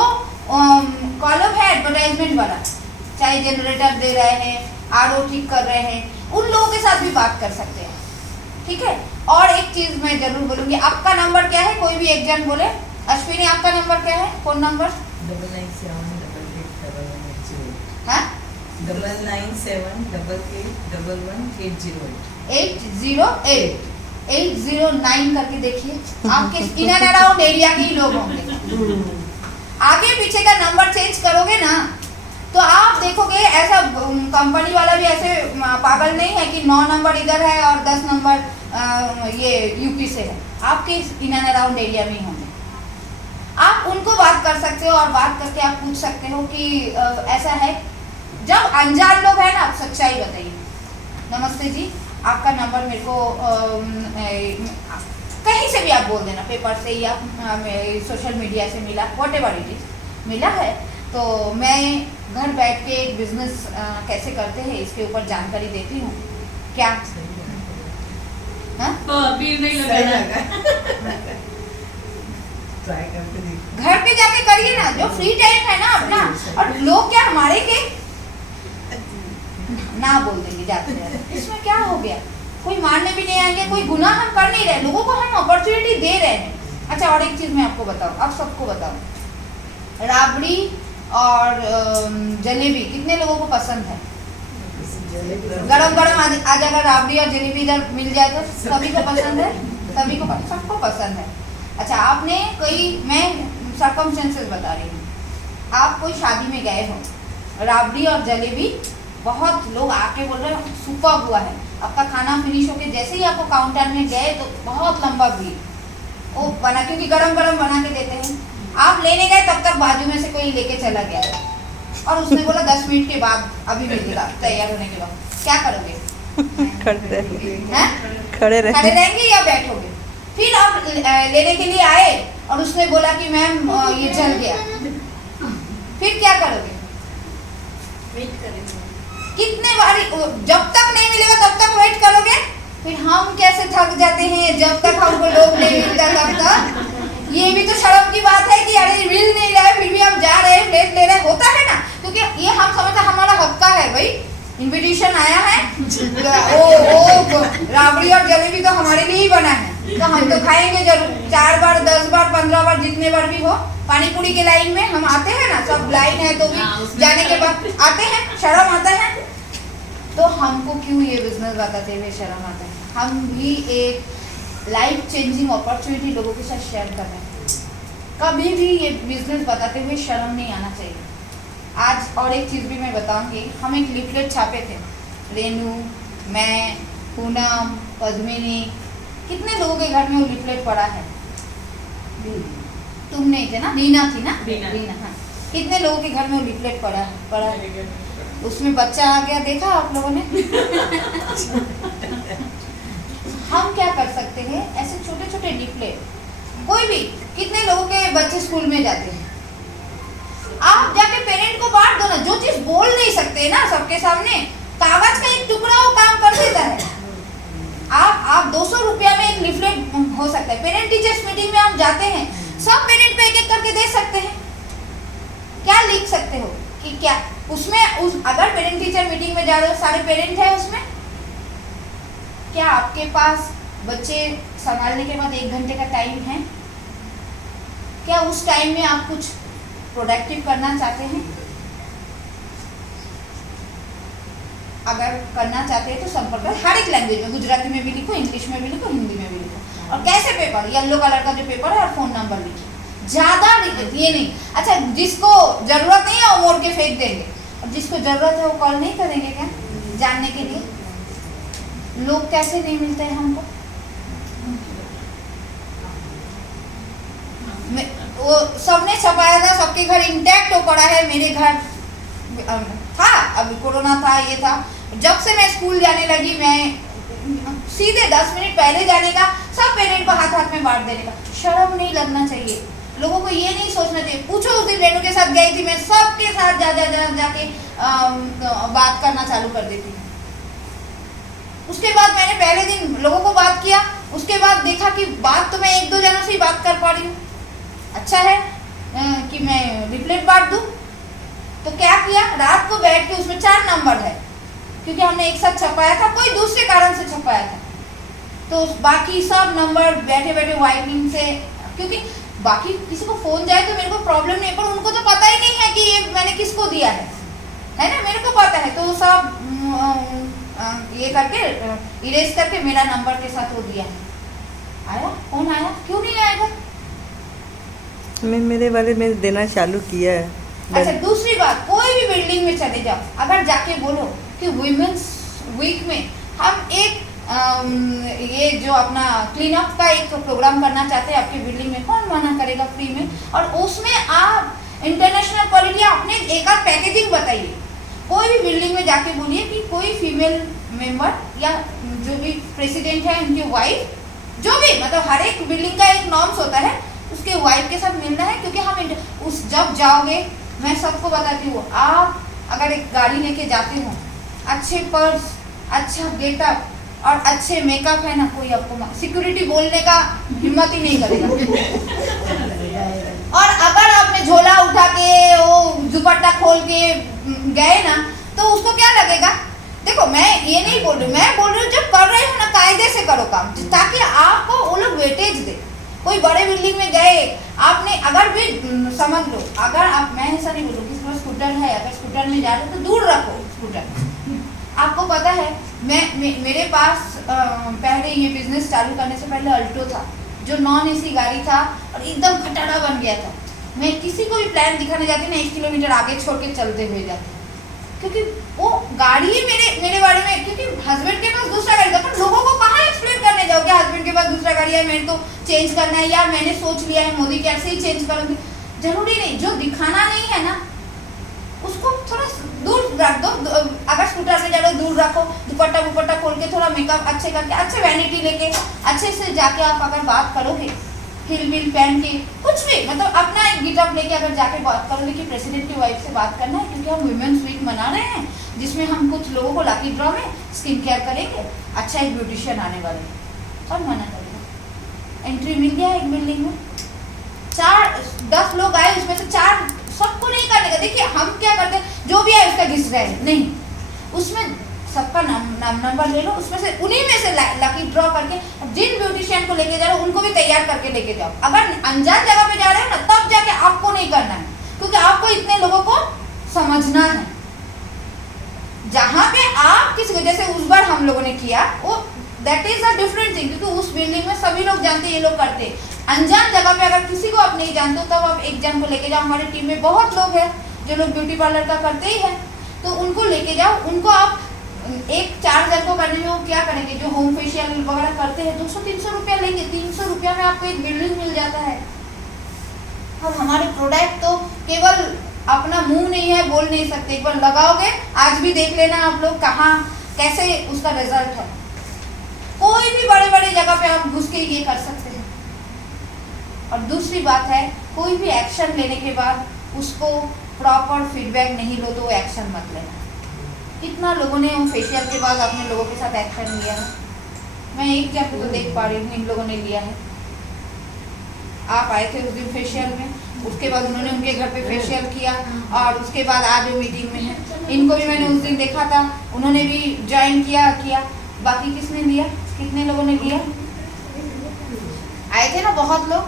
कॉलम है एडवर्टाइजमेंट वाला, चाहे जनरेटर दे रहे हैं, आरओ ठीक कर रहे हैं, उन लोगों के साथ भी बात कर सकते हैं। ठीक है, और एक चीज मैं जरूर बोलूंगी, आपका नंबर क्या है, कोई भी एक जन बोले। अश्विनी आपका नंबर क्या है, फोन नंबर? 808 809 करके देखिए, आपके इन एंड अराउंड एरिया के ही लोग होंगे। आगे पीछे का नंबर चेंज करोगे ना, तो आप देखोगे ऐसा कंपनी वाला भी ऐसे पागल नहीं है कि 9 नंबर इधर है और 10 नंबर ये यूपी से है, आपके इन एंड अराउंड एरिया में ही होंगे। आप उनको बात बात कर सकते हो और बात करके आप पूछ सकते हो कि ऐसा है। जब अनजान लोग हैं ना, आप सच्चाई बताइए। नमस्ते जी, आपका नंबर मेरे को कहीं से भी आप बोल देना, पेपर से या सोशल मीडिया से मिला, व्हाटएवर इट इज मिला है, तो मैं घर बैठ के एक बिजनेस कैसे करते हैं इसके ऊपर जानकारी देती हूँ। क्या हाँ? तो अभी नहीं सही लगा लगा। ट्राई करके देखो। घर पे जाके करिए ना, जो फ्री टाइम है ना अपना। और लोग क्या हमारे के ना बोल देंगे जाते जाते, इसमें क्या हो गया? कोई मारने भी नहीं आएंगे, कोई गुनाह हम कर नहीं रहे, लोगों को हम अपॉर्चुनिटी दे रहे हैं। अच्छा, और एक चीज मैं आपको बताऊं, आप सबको बताऊं, राबड़ी और जलेबी कितने लोगों को पसंद है? गरम गरम आज अगर राबड़ी और जलेबी इधर मिल जाए तो सभी को पसंद है, सभी को सबको पसंद है। अच्छा, आपने कोई, मैं सर्कमस्टेंसेस बता रही हूँ, आप कोई शादी में गए हो, राबड़ी और जलेबी बहुत लोग आके बोल रहे हैं सुपर हुआ है, आपका खाना फिनिश होके जैसे ही आपको काउंटर में गए तो बहुत लंबा भीड़ वो बना, क्योंकि गरम गरम बना के देते हैं। आप लेने गए तब तक बाजू में से कोई लेके चला गया और उसने बोला 10 मिनट के बाद अभी मिलेगा, तैयार होने के बाद। क्या करोगे? खड़े रहेंगे, हैं? खड़े खड़े रहेंगे। रहेंगे या बैठोगे? फिर आप लेने के लिए आए और उसने बोला कि मैम ये जल गया, फिर क्या करोगे? वेट करेंगे। कितने बारी, जब तक नहीं मिलेगा तब तक वेट करोगे। फिर हम कैसे थक जाते हैं जब तक हमको लोग नहीं मिलता तब तक। ये भी तो शर्म की बात है कि अरे मिल नहीं रहा है फिर भी हम जा रहे हैं, प्लेट ले रहे हैं, होता है ना, क्योंकि ये हम समझते हमारा हक का है भाई, इनविटेशन आया है, ओ राबड़ी और जलेबी तो हमारे लिए ही बना है, तो हम तो खाएंगे जरूर, 4 बार 10 बार 15 बार जितने बार भी हो। पानी पूरी के लाइन में हम आते हैं ना, सब लाइन है तो भी जाने के बाद आते हैं, शर्म आता है, तो हमको क्यों ये बिजनेस बताते हुए शर्म आता है? हम भी एक लाइफ चेंजिंग अपॉर्चुनिटी लोगों के साथ शेयर कर रहे हैं, कभी भी ये बिजनेस बताते हुए शर्म नहीं आना चाहिए। आज और एक चीज़ भी मैं बताऊंगी, हम एक लिफलेट छापे थे, रेनू, मैं, पूनम, पद्मिनी, कितने लोगों के घर में वो लिफलेट पड़ा है? तुम नहीं थे ना, रीना थी ना, रीना हाँ, कितने लोगों के घर में वो लिफलेट पड़ा है। उसमें बच्चा आ गया, देखा आप लोगों ने? हम क्या कर सकते हैं, ऐसे छोटे छोटे लिफलेट, कोई भी, कितने लोगों के बच्चे स्कूल में जाते हैं, आप जाके पेरेंट को बांट दो ना, जो चीज बोल नहीं सकते ना सबके सामने, कागज का एक टुकड़ा वो काम कर देता है। आप 200 रुपया में एक लिफलेट हो सकता है। पेरेंट टीचर्स मीटिंग में आप जाते हैं, सब पेरेंट को एक एक करके दे सकते हैं। क्या लिख सकते हो कि क्या उसमें अगर पेरेंट टीचर मीटिंग में जा रहे हो, सारे पेरेंट है उसमें, क्या आपके पास बच्चे संभालने के बाद 1 घंटे का टाइम है? क्या उस टाइम में आप कुछ प्रोडक्टिव करना चाहते हैं? अगर करना चाहते हैं तो संपर्क हर एक लैंग्वेज में, गुजराती में भी लिखो, इंग्लिश में भी लिखो, हिंदी में भी लिखो, और कैसे पेपर, येलो कलर का जो पेपर है और फोन नंबर लिखिए, ज्यादा ये नहीं। अच्छा, जिसको जरूरत नहीं है वो मोड़ के फेंक देंगे, और जिसको जरूरत है वो कॉल नहीं करेंगे क्या जानने के लिए? लोग कैसे नहीं मिलते हैं हमको? वो सबने छपाया था, सबके घर इंटैक्ट हो पड़ा है, मेरे घर था, अभी कोरोना था, ये था, जब से मैं स्कूल जाने लगी, मैं सीधे 10 मिनट पहले जाने का, सब पेरेंट को हाथ हाथ में बांट देने का। शर्म नहीं लगना चाहिए लोगों को, ये नहीं सोचना चाहिए। पूछो, उस दिन रेनू के साथ गई थी मैं, सबके साथ जाके बात करना चालू कर देती। उसके बाद मैंने पहले दिन लोगों को बात किया, उसके बाद देखा कि बात तो मैं 1-2 जनों से ही बात कर पा रही हूँ, अच्छा है कि मैं लिफलेट बांट दूँ। तो क्या किया, रात को बैठ के, उसमें 4 नंबर है, क्योंकि हमने एक साथ छपाया था, कोई दूसरे कारण से छपाया था, तो बाकी सब नंबर बैठे बैठे वाइटनिंग से, क्योंकि बाकी किसी को फोन जाए तो मेरे को प्रॉब्लम नहीं, पर उनको तो पता ही नहीं है कि ये मैंने किसको दिया है ना, मेरे को पता है, तो सब ये करके इरेज करके मेरा नंबर के साथ वो दिया है। आया फोन आया, क्यों नहीं आएगा? मैं मेरे वाले में देना चालू किया है। अच्छा, दूसरी बात, कोई भी बिल्डिंग में चले जाओ, अगर जाके बोलो कि वुमेन्स वीक में हम एक ये जो अपना क्लीन अप का एक प्रोग्राम करना चाहते हैं आपकी बिल्डिंग में, कौन मना करेगा फ्री में। और उसमें आप इंटरनेशनल क्वालिटी अपने एक आध पैकेजिंग बताइए। कोई भी बिल्डिंग में जाके बोलिए कि कोई फीमेल मेंबर या जो भी प्रेसिडेंट है उनकी वाइफ, जो भी मतलब हर एक बिल्डिंग का एक नॉर्म्स होता है, उसके वाइफ के साथ मिलना है। क्योंकि हम उस जब जाओगे, मैं सबको बताती हूँ, आप अगर एक गाड़ी लेके जाते हो, अच्छे पर्स, अच्छा गेटअप और अच्छे मेकअप है ना, कोई आपको सिक्योरिटी बोलने का हिम्मत ही नहीं करेगा। और अगर आपने झोला उठा के वो दुपट्टा खोल के गए ना, तो उसको क्या लगेगा। देखो मैं ये नहीं बोल रही, मैं बोल रही हूँ जब कर रहे हो ना कायदे से करो काम, ताकि आपको वो लोग वेटेज दे। कोई बड़े बिल्डिंग में गए आपने, अगर भी समझ लो, अगर आप, मैं ऐसा नहीं बोलूँ, किसी को स्कूटर है, अगर स्कूटर में जा रहे हो तो दूर रखो स्कूटर। आपको पता है मेरे पास पहले ये बिजनेस चालू करने से पहले अल्टो था, जो नॉन एसी गाड़ी था और एकदम खटारा बन गया था। मैं किसी को भी प्लान दिखाने जाती ना, 1 किलोमीटर आगे छोड़ के चलते हुए जाती, क्योंकि वो गाड़ी ही मेरे बारे में, क्योंकि हस्बैंड के पास दूसरा गाड़ी था, पर लोगों को कहाँ एक्सप्लेन करने जाओगे हस्बैंड के पास दूसरा गाड़ी है, मेरे को चेंज करना है, यार मैंने सोच लिया है मोदी कैसे ही चेंज करूँगी। जरूरी नहीं, जो दिखाना नहीं है ना उसको थोड़ा दूर रख दो। अगर स्कूटर से जा रहे हो दूर रखो, दुपट्टा खोल के थोड़ा मेकअप अच्छे करके, अच्छे वैनिटी लेके अच्छे से जाके आप अगर बात करोगे, हिल विल पहन के, कुछ भी मतलब अपना एक गिटअप लेके अगर जाके बात करोगे कि प्रेसिडेंट की वाइफ से बात करना है, क्योंकि हम वुमेन्स वीक मना रहे हैं, जिसमें हम कुछ लोगों को लकी ड्रॉ में स्किन केयर करेंगे, अच्छा एक ब्यूटिशियन आने वाले हैं, कौन मना करेगा। एंट्री मिल गया एक बिल्डिंग में, 10 लोग आए, उसमें से 4 सबको नहीं करने का। देखिए हम क्या करते हैं, जो भी है उसका घिस रहे हैं, नहीं, उसमें सबका नंबर ले लो, उसमें से उन्हीं में से लकी ड्रॉ करके जिन ब्यूटिशियन को लेके जा रहे हो उनको भी तैयार करके लेके जाओ। अगर अनजान जगह पे जा रहे हो ना, तब जाके आपको नहीं करना है, क्योंकि आपको इतने लोगों को समझना है। जहाँ पे आप किसी को, जैसे उस बार हम लोगों ने किया, वो that is a different thing, क्योंकि उस बिल्डिंग में सभी लोग जानते ये लोग करते। अनजान जगह पे अगर किसी को आप नहीं जानते हो, तब आप एक जन को लेके जाओ। हमारी टीम में बहुत लोग हैं जो लोग ब्यूटी पार्लर का करते ही हैं, तो उनको लेके जाओ। उनको आप 1-4 जन को करने में वो क्या करेंगे, जो होम फेशियल वगैरह करते हैं 200-300 रुपया लेंगे। 300 रुपया में आपको एक बिल्डिंग मिल जाता है। और हमारे प्रोडक्ट तो केवल अपना मुंह नहीं है, बोल नहीं सकते, एक बार लगाओगे, आज भी देख लेना आप लोग कहाँ कैसे उसका रिजल्ट है। कोई भी बड़े बड़े जगह पे आप घुस के ये कर सकते हैं। और दूसरी बात है, कोई भी एक्शन लेने के बाद उसको प्रॉपर फीडबैक नहीं लो तो वो एक्शन मत लेना। कितना लोगों ने फेशियल के बाद अपने लोगों के साथ एक्शन लिया है, मैं एक जन को तो देख पा रही हूँ, इन लोगों ने लिया है। आप आए थे उस दिन फेशियल में, उसके बाद उन्होंने उनके घर पे फेशियल किया, और उसके बाद आज वो मीटिंग में है। इनको भी मैंने उस दिन देखा था, उन्होंने भी ज्वाइन किया। बाकी किसने लिया, कितने लोगों ने लिया? आए थे ना बहुत लोग।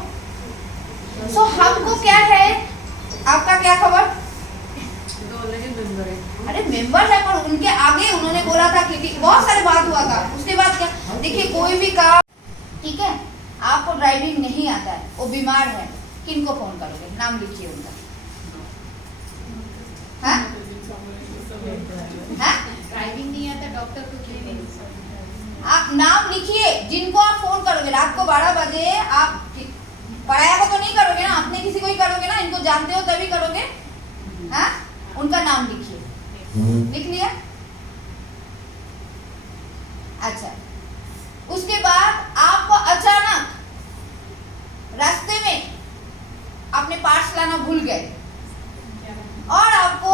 सो हमको क्या है, आपका क्या खबर? अरे मेंबर है, पर उनके आगे उन्होंने बोला था कि बहुत सारे बात हुआ था। उसके बाद क्या, देखिए कोई भी काम, ठीक है, आपको ड्राइविंग नहीं आता है, वो बीमार है, किनको फोन करोगे? नाम लिखिए उनका। हाँ? हाँ? ड्राइविंग नहीं आता डॉक्टर को क्यों नहीं? आप नाम लिखिए जिनको आप फोन करोगे। रात को 12 बजे आप पढ़ाया को तो नहीं करोगे ना, अपने किसी को ही करोगे ना, इनको जानते हो तभी करोगे। हाँ? उनका नाम लिखिए। लिख लिया? अच्छा, उसके बाद आपको अचानक रास्ते में आपने पर्स लाना भूल गए, और आपको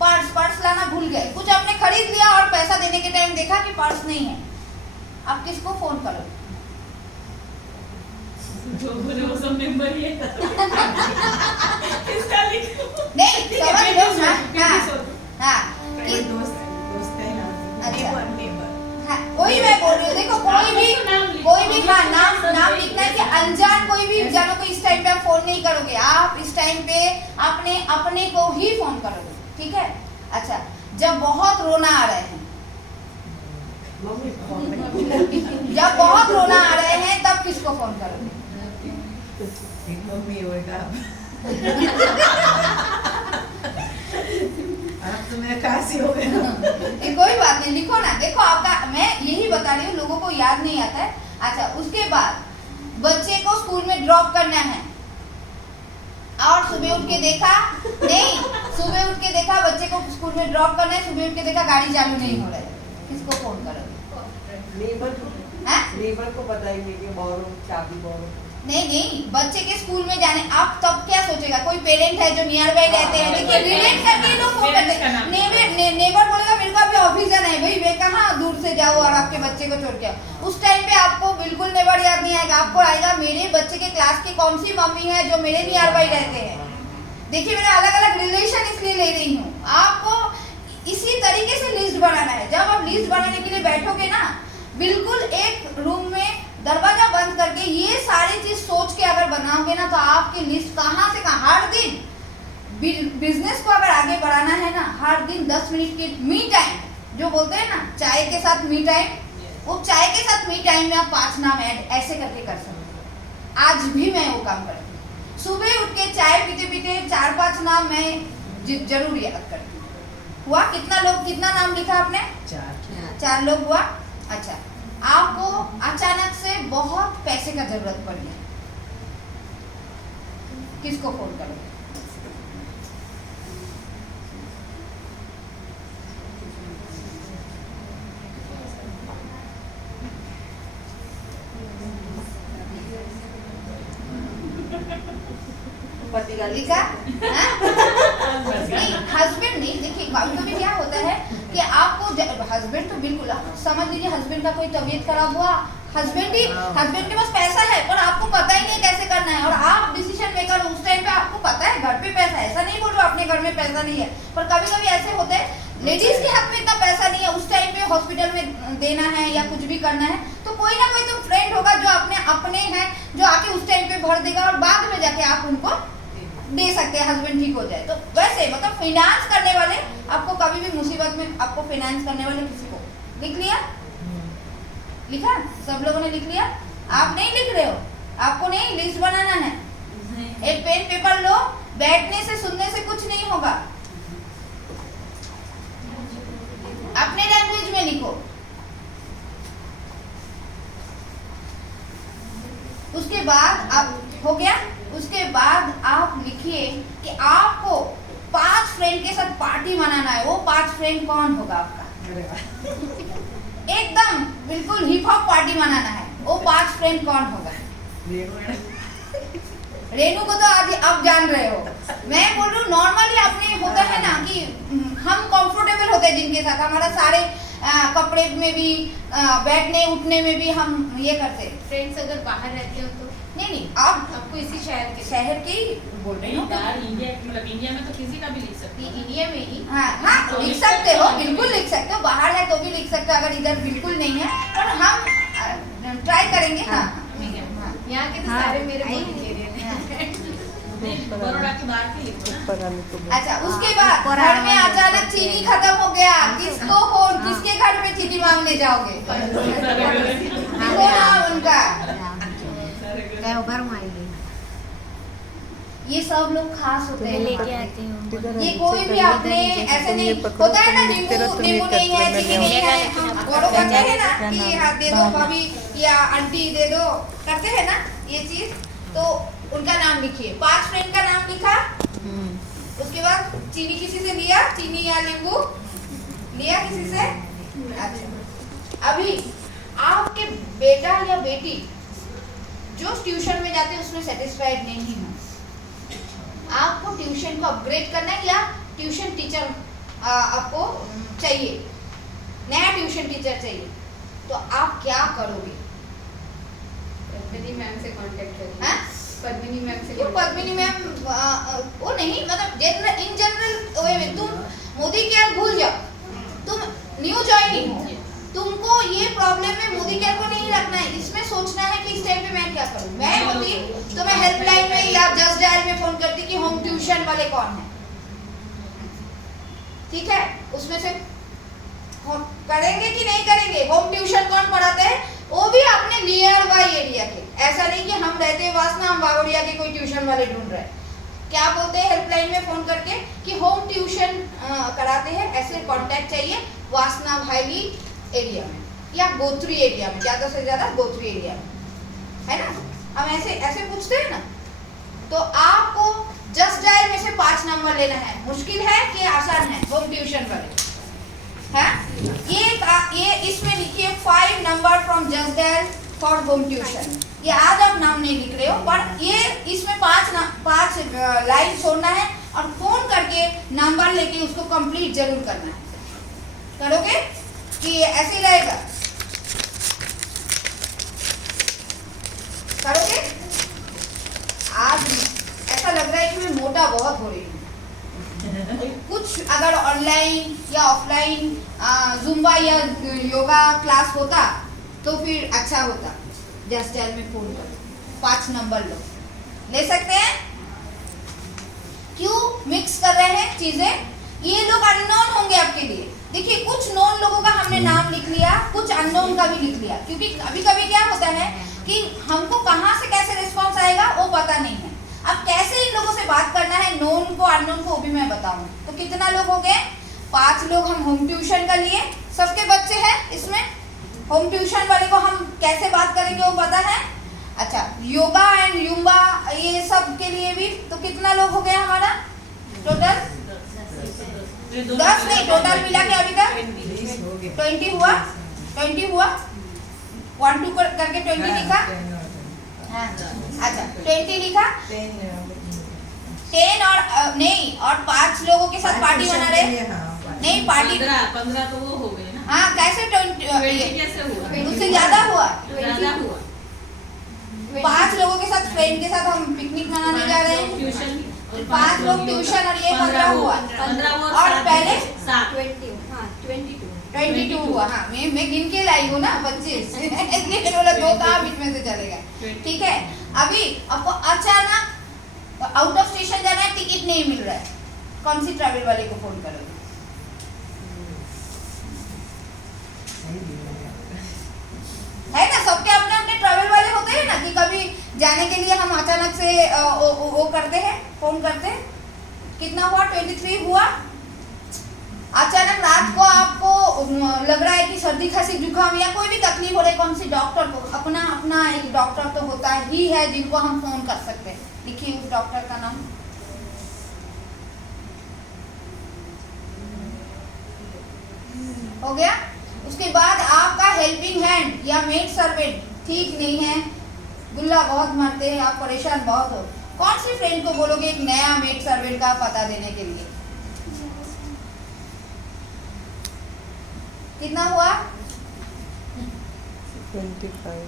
पर्स लाना भूल गए, कुछ आपने खरीद लिया और पैसा देने के टाइम देखा कि पर्स नहीं है, आप किसको फोन करोगे? जो बोले वो सब मेंबर ही है। किसका लिखूं? नहीं समझ लो ना। हाँ दोस्त है ना। अच्छा। नेबर। हाँ, वही मैं बोल रही हूँ। देखो कोई भी हाँ नाम लिखना है कि अनजान कोई भी जानों को इस टाइम पे आप फोन नहीं करोगे। आप इस टाइम पे अपने को ही फोन करोगे, ठीक है? अच्छा, जब बहुत रोना आ रहे हैं, जब बहुत रोना आ रहे हैं तब किसको फोन करोगे? मम्मी होगा। अब तो मैं काशी ऐसी हो गया। ये कोई बात नहीं, लिखो ना। देखो आपका, मैं यही बता रही हूँ, लोगों को याद नहीं आता है। अच्छा, उसके बाद बच्चे को स्कूल में ड्रॉप करना है और सुबह उठ के देखा नहीं, सुबह उठ के देखा बच्चे को स्कूल में ड्रॉप करना है, सुबह उठ के देखा गाड़ी चालू नहीं हो रहा है, किसको फोन करोगे? नेबर को पता ही नहीं कि बोरो चाबी बोरो। नहीं, बच्चे के स्कूल में जाने, आप तब क्या सोचेगा? कोई पेरेंट है जो नियर बाई रहते हैं, देखिए रिलेट करके लोग फोन करते हैं। नेबर बोलेगा मेरे को अभी ऑफिस जाना है, भाई मैं कहाँ दूर से जाऊँ और आपके बच्चे को छोड़ के आओ। उस टाइम पे आपको बिल्कुल नेबर याद नहीं आएगा, आपको आएगा मेरे बच्चे के क्लास की कौन सी मम्मी है जो मेरे नियर बाई रहते हैं। देखिए मैंने अलग अलग रिलेशन इसलिए ले रही हूँ, आपको इसी तरीके से लिस्ट बनाना है। जब आप लिस्ट बनाने के लिए बैठोगे ना, बिल्कुल एक रूम में दरवाजा बंद करके ये सारी चीज सोच के अगर बनाओगे ना, तो आपकी लिस्ट कहाँ से कहाँ, हर दिन बिजनेस को अगर आगे बढ़ाना है ना, हर दिन 10 मिनट की मी टाइम, जो बोलते हैं ना चाय के साथ मी टाइम, वो चाय के साथ मी टाइम में आप 5 नाम ऐड ऐसे करके कर सकते हो। आज भी मैं वो काम करती हूँ, सुबह उठ के चाय पीते पीते 4-5 नाम मैं जरूर याद करती हूँ। हुआ कितना लोग, कितना नाम लिखा आपने? 4 लोग हुआ। अच्छा, आपको अचानक से बहुत पैसे का जरूरत पड़ गया, किसको फोन करोगे? पति का लिखा? नहीं, हस्बैंड नहीं। देखिए कभी कभी क्या होता है कि आपको हस्बैंड तो बिल्कुल, समझ लीजिए हस्बैंड का कोई तबीयत खराब हुआ, हस्बैंड के पास पैसा है पर आपको पता ही नहीं कैसे करना है, और आप डिसीजन मेकर हो। उस टाइम पे आपको पता है घर पे पैसा है, ऐसा नहीं बोल रहा अपने घर में पैसा नहीं है, पर कभी कभी ऐसे होते हैं लेडीज के हाथ में इतना पैसा नहीं है, उस टाइम पे हॉस्पिटल में देना है या कुछ भी करना है, तो कोई ना कोई तो फ्रेंड होगा जो अपने हैं, जो आके उस टाइम पे भर देगा और बाद में जाके आप उनको दे सकते हैं, हस्बैंड ठीक हो जाए तो। वैसे मतलब फाइनेंस करने वाले, आपको कभी भी मुसीबत में आपको फाइनेंस करने वाले किसी को लिख लिया, लिखा? सब लोगों ने लिख लिया? आप नहीं लिख रहे हो, आपको नहीं, लिस्ट बनाना है। एक पेन पेपर लो, बैठने से सुनने से कुछ नहीं होगा, अपने लैंग्वेज में लिखो। उसके बाद आप, हो गया? उसके बाद आप लिखिए कि आपको 5 फ्रेंड के साथ पार्टी मनाना है। वो 5 फ्रेंड कौन होगा आपका? एकदम बिल्कुल हिप हॉप पार्टी मनाना है, वो 5 फ्रेंड कौन होगा? रेनू को तो आज आप जान रहे हो, मैं बोल रही हूँ नॉर्मली अपने होता है ना कि हम कंफर्टेबल होते हैं जिनके साथ, हमारा सारे कपड़े में भी, बैठने उठने में भी हम ये करते। फ्रेंड्स अगर बाहर रहते हो तो नहीं, आप आपको इसी शहर के ही बोल रही हूँ। इंडिया में तो किसी का भी लिख सकते हैं। इंडिया में ही हाँ लिख सकते हो, बिल्कुल लिख सकते हो, बाहर है तो भी लिख सकते हो, अगर इधर बिल्कुल नहीं है, पर हम ट्राई करेंगे। हाँ, यहाँ के तो सारे मेरे वेजिटेरियन हैं। बड़ौदा के बाहर के लिखो ना। अच्छा, उसके बाद घर में अचानक चीनी खत्म हो गया, किसको हो, किसके घर में चीनी मांगने जाओगे? लिखो नाम उनका। ये सब लोग खास होते हैं, लेके आती हूँ। ये कोई भी आपने ऐसे नहीं होता है ना, नींबू नहीं है, चीनी नहीं है, हम फॉलो करते हैं ना कि हाथ दे दो भाभी या आंटी दे दो, करते हैं ना ये चीज, तो उनका नाम लिखिए। 5 फ्रेंड का नाम लिखा, उसके बाद चीनी किसी से लिया, चीनी या नींबू लिया किसी से। अच्छा, अभी आपके बेटा या बेटी जो ट्यूशन में जाते हैं उसमें सेटिस्फाइड नहीं है, आपको ट्यूशन को अपग्रेड करना है या ट्यूशन टीचर आपको चाहिए, नया ट्यूशन टीचर चाहिए, तो आप क्या करोगे? पद्मिनी मैम से कांटेक्ट करिए। हाँ? पद्मिनी मैम से। वो पद्मिनी मैम वो नहीं, मतलब इन जनरल वे में तुम मोदी केयर भूल जाओ, तुम न्यू ज्वाइनिंग हो, तुमको ये प्रॉब्लम में मोदी केयर को नहीं रखना है, इसमें सोचना है कि इस टाइम पे मैं क्या करूं। मैं होती तो मैं हेल्पलाइन में या जस्ट डायल में फोन करती कि होम ट्यूशन वाले कौन है, ठीक है, उसमें से करेंगे कि नहीं करेंगे। होम ट्यूशन कौन पढ़ाते हैं, वो भी अपने नियर बाई एरिया के, ऐसा नहीं कि हम रहते वासना हम बावड़िया के कोई ट्यूशन वाले ढूंढ रहे हैं। क्या बोलते हैं हेल्पलाइन टाइम में फोन करके कि होम ट्यूशन कराते हैं, ऐसे कांटेक्ट चाहिए वासना भाईली एरिया में या गोत्री एरिया में, ज़्यादा से ज़्यादा गोत्री एरिया में, है ना। हम ऐसे ऐसे पूछते हैं ना। तो आपको जस्ट डायल में से 5 नंबर लेना है। मुश्किल है कि आसान है? होम ट्यूशन वाले है। ये इसमें लिखिए 5 number from just dial for home tuition. ये आज आप नाम नहीं लिख रहे हो, पर ये इसमें 5 लाइन छोड़ना है और फोन करके नंबर लेके उसको कंप्लीट जरूर करना है। करोगे कि ऐसे ही रहेगा? करोगे? आज ऐसा लग रहा है कि मैं मोटा बहुत हो रही हूँ। कुछ अगर ऑनलाइन या ऑफलाइन जुम्बा या योगा क्लास होता तो फिर अच्छा होता। जस्ट डायल में फोन करो, 5 नंबर लो, ले सकते हैं। क्यों मिक्स कर रहे हैं चीजें? ये लोग अननोन होंगे आपके लिए। देखिए कुछ नोन लोगों का हमने नाम लिख लिया, कुछ अननोन का भी लिख लिया, क्योंकि कभी कभी क्या होता है कि हमको कहाँ से कैसे रिस्पॉन्स आएगा वो पता नहीं है। अब कैसे इन लोगों से बात करना है, नोन को अननोन को, वो भी मैं बताऊं। तो कितना लोग हो गए? 5 लोग हम होम ट्यूशन का लिए। सबके बच्चे हैं इसमें। होम ट्यूशन वाले को हम कैसे बात करेंगे वो पता है। अच्छा, योगा एंड युम्बा ये सब के लिए भी। तो कितना लोग हो गए हमारा टोटल? 10 नहीं, टोटल मिला के अभी तक 20 हुआ। 20 हुआ, 1 2 करके 20 लिखा। हाँ, अच्छा 20 लिखा। 10 और नहीं, और 5 लोगों के साथ पार्टी बना रहे। नहीं पार्टी 15 तो वो हो गए ना। हाँ, कैसे 20 कैसे हुआ? उससे ज्यादा हुआ। ज्यादा हुआ। 5 लोगों के साथ, फ्रेंड के साथ हम पिकनिक मनाने जा रहे हैं। ट्यूशन 5 लोग ट्यूशन और ये 15 हुआ। 15 और पहले 7 22 हुआ। हाँ, मैं गिन के लाई हूँ ना 25 इसलिए मैंने बोला 2 कहाँ बीच में से चलेगा। ठीक है। अभी आपको अचानक आउट ऑफ स्टेशन जाना है, टिकट नहीं मिल रहा है, कौन सी ट्रैवल वाले को फोन करोगे? है ना, सबके अपने अपने ट्रैवल वाले होते हैं ना, कि कभी जाने के लिए हम अचानक से वो करते हैं, फोन करते हैं। कितना हुआ? 23 हुआ। अचानक रात को आपको लग रहा है कि सर्दी खांसी जुकाम या कोई भी तकलीफ हो रही है, कौन सी डॉक्टर को, अपना एक डॉक्टर तो होता ही है जिनको हम फोन कर सकते हैं। लिखिए उस डॉक्टर का नाम। हो गया। उसके बाद आपका हेल्पिंग हैंड या मेड सर्वेंट ठीक नहीं है, गुल्ला बहुत मारते हैं, आप परेशान बहुत हो, कौन सी फ्रेंड को बोलोगे एक नया मेड सर्वेंट का पता देने के लिए? कितना हुआ? 25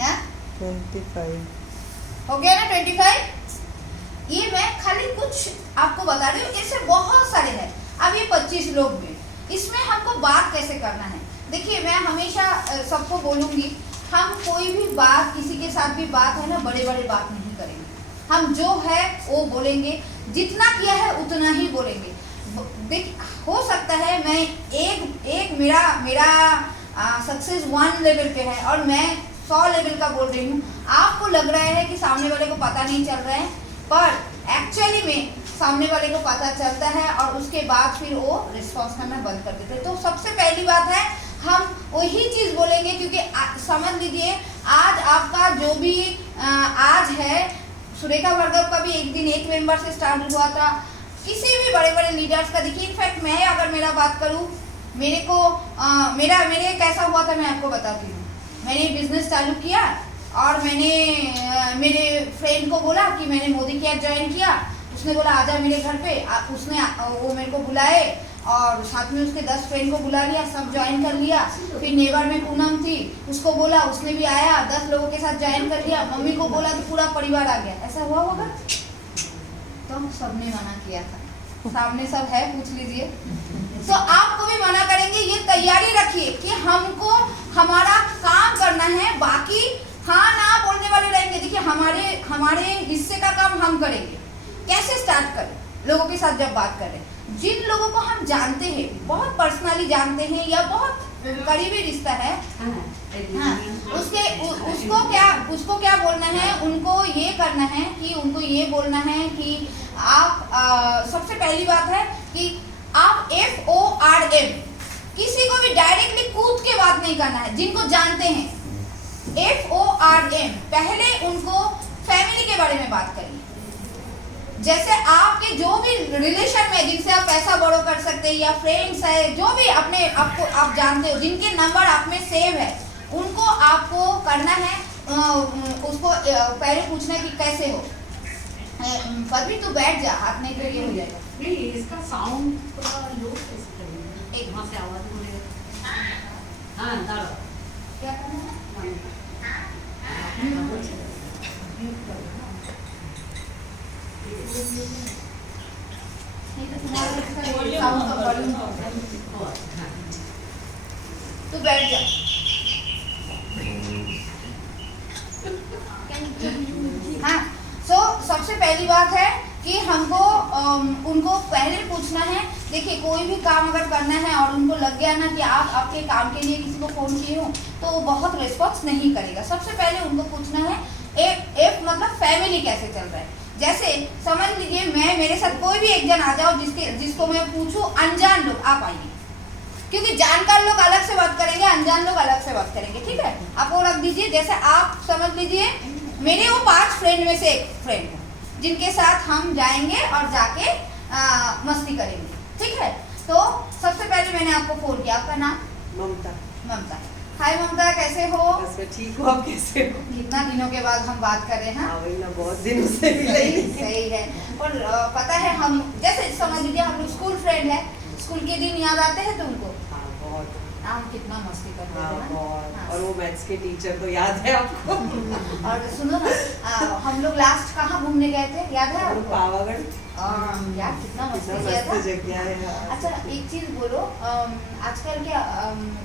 है? 25 हो गया ना 25? ये मैं खाली कुछ आपको बता रही हूँ, ऐसे बहुत सारे हैं। अब ये 25 लोग में, इसमें हमको बात कैसे करना है? देखिए मैं हमेशा सबको बोलूँगी, हम कोई भी बात, किसी के साथ भी बात है ना, बड़े बड़े बात नहीं करेंगे। हम जो है वो बोलेंगे, जितना किया है उतना ही बोलेंगे। देख, हो सकता है मैं एक मेरा सक्सेस 1 लेवल पे है और मैं 100 लेवल का बोल रही हूँ। आपको लग रहा है कि सामने वाले को पता नहीं चल रहा है, पर एक्चुअली में सामने वाले को पता चलता है और उसके बाद फिर वो रिस्पॉन्स करना बंद कर देते हैं। तो सबसे पहली बात है, हम वही चीज़ बोलेंगे, क्योंकि समझ लीजिए आज आपका जो भी आज है, सुरेखा भार्गव का भी एक दिन एक मेंबर से स्टार्ट हुआ था, किसी भी बड़े बड़े लीडर्स का। देखिए इनफैक्ट मैं अगर मेरा बात करूँ, मेरे कैसा हुआ था मैं आपको बताती हूँ। मैंने बिजनेस चालू किया और मैंने मेरे फ्रेंड को बोला कि मैंने मोदी केयर ज्वाइन किया। उसने बोला आजा मेरे घर पे, उसने वो मेरे को बुलाए और साथ में उसके 10 फ्रेंड को बुला लिया, सब ज्वाइन कर लिया। फिर नेबर में पूनम थी, उसको बोला, उसने भी आया, 10 लोगों के साथ ज्वाइन कर लिया। मम्मी को बोला तो पूरा परिवार आ गया। ऐसा हुआ होगा? तो सबने मना किया था, सामने सब है, पूछ लीजिए। तो आपको भी मना करेंगे, ये तैयारी रखिए कि हमको हमारा काम करना है, बाकी हाँ ना बोलने वाले रहेंगे। देखिए हमारे हिस्से का काम हम करेंगे। कैसे स्टार्ट करें? लोगों के साथ जब बात करें, जिन लोगों को हम जानते हैं, बहुत पर्सनली जानते हैं या बहुत करीबी रिश्ता है, हाँ, उसको क्या बोलना है? उनको ये करना है कि उनको ये बोलना है कि आप सबसे पहली बात है कि आप FORM किसी को भी डायरेक्टली कूद के बात नहीं करना है। जिनको जानते हैं FORM, पहले उनको फैमिली के बारे में बात करिए। जैसे आपके जो भी रिलेशन में जिनसे आप पैसा बोरो कर सकते हैं या फ्रेंड्स है, जो भी अपने आपको आप जानते हो, जिनके नंबर आप में सेव है, उनको आपको करना है, उसको पहले पूछना है कि कैसे हो। पदवी तू बैठ जा, हाथ नहीं तो ये हो जाएगा। नहीं, इसका साउंड थोड़ा लो कैसे करेंगे? एक वहाँ से आवाज बोलेगा। हाँ, दादा। क्या करना है? नहीं तो तुम्हारा साउंड का वॉल्यूम तू बैठ जा। हाँ, सबसे पहली बात है कि हमको उनको पहले पूछना है। देखिए, कोई भी काम अगर करना है और उनको लग गया ना कि आप आपके काम के लिए किसी को फ़ोन किए हो, तो वो बहुत रिस्पॉन्स नहीं करेगा। सबसे पहले उनको पूछना है एक मतलब फैमिली कैसे चल रहा है। जैसे समझ लीजिए मेरे साथ कोई भी एक जन आ जाओ जिसको मैं पूछूं, अनजान लोग आप आइए, क्योंकि जानकार लोग अलग से बात करेंगे, अनजान लोग अलग से बात करेंगे, ठीक है। आप वो रख दीजिए। जैसे आप समझ लीजिए मेरे वो 5 फ्रेंड में से एक फ्रेंड है जिनके साथ हम जाएंगे और जाके मस्ती करेंगे, ठीक है। तो सबसे पहले मैंने आपको फोन किया, आपका नाम? ममता। हाय ममता, कैसे हो? बस मैं ठीक हूँ, आप कैसे हो? कितना दिनों के बाद हम बात कर रहे हैं। वही ना, बहुत दिनों से मिले ही नहीं। सही है। और पता है, हम जैसे समझ लीजिए हम लोग स्कूल फ्रेंड है, स्कूल के दिन याद आते हैं तुमको? हाँ, बहुत। हम कितना मस्ती करते थे ना। बहुत। हाँ। और वो मैथ्स के टीचर तो याद है आपको? और सुनो ना, हम लोग लास्ट कहाँ घूमने गए थे, याद है आपको? पावागढ़। यार कितना मस्ती कितना किया था। मस्त जगह है यार। अच्छा, एक चीज बोलो, आजकल क्या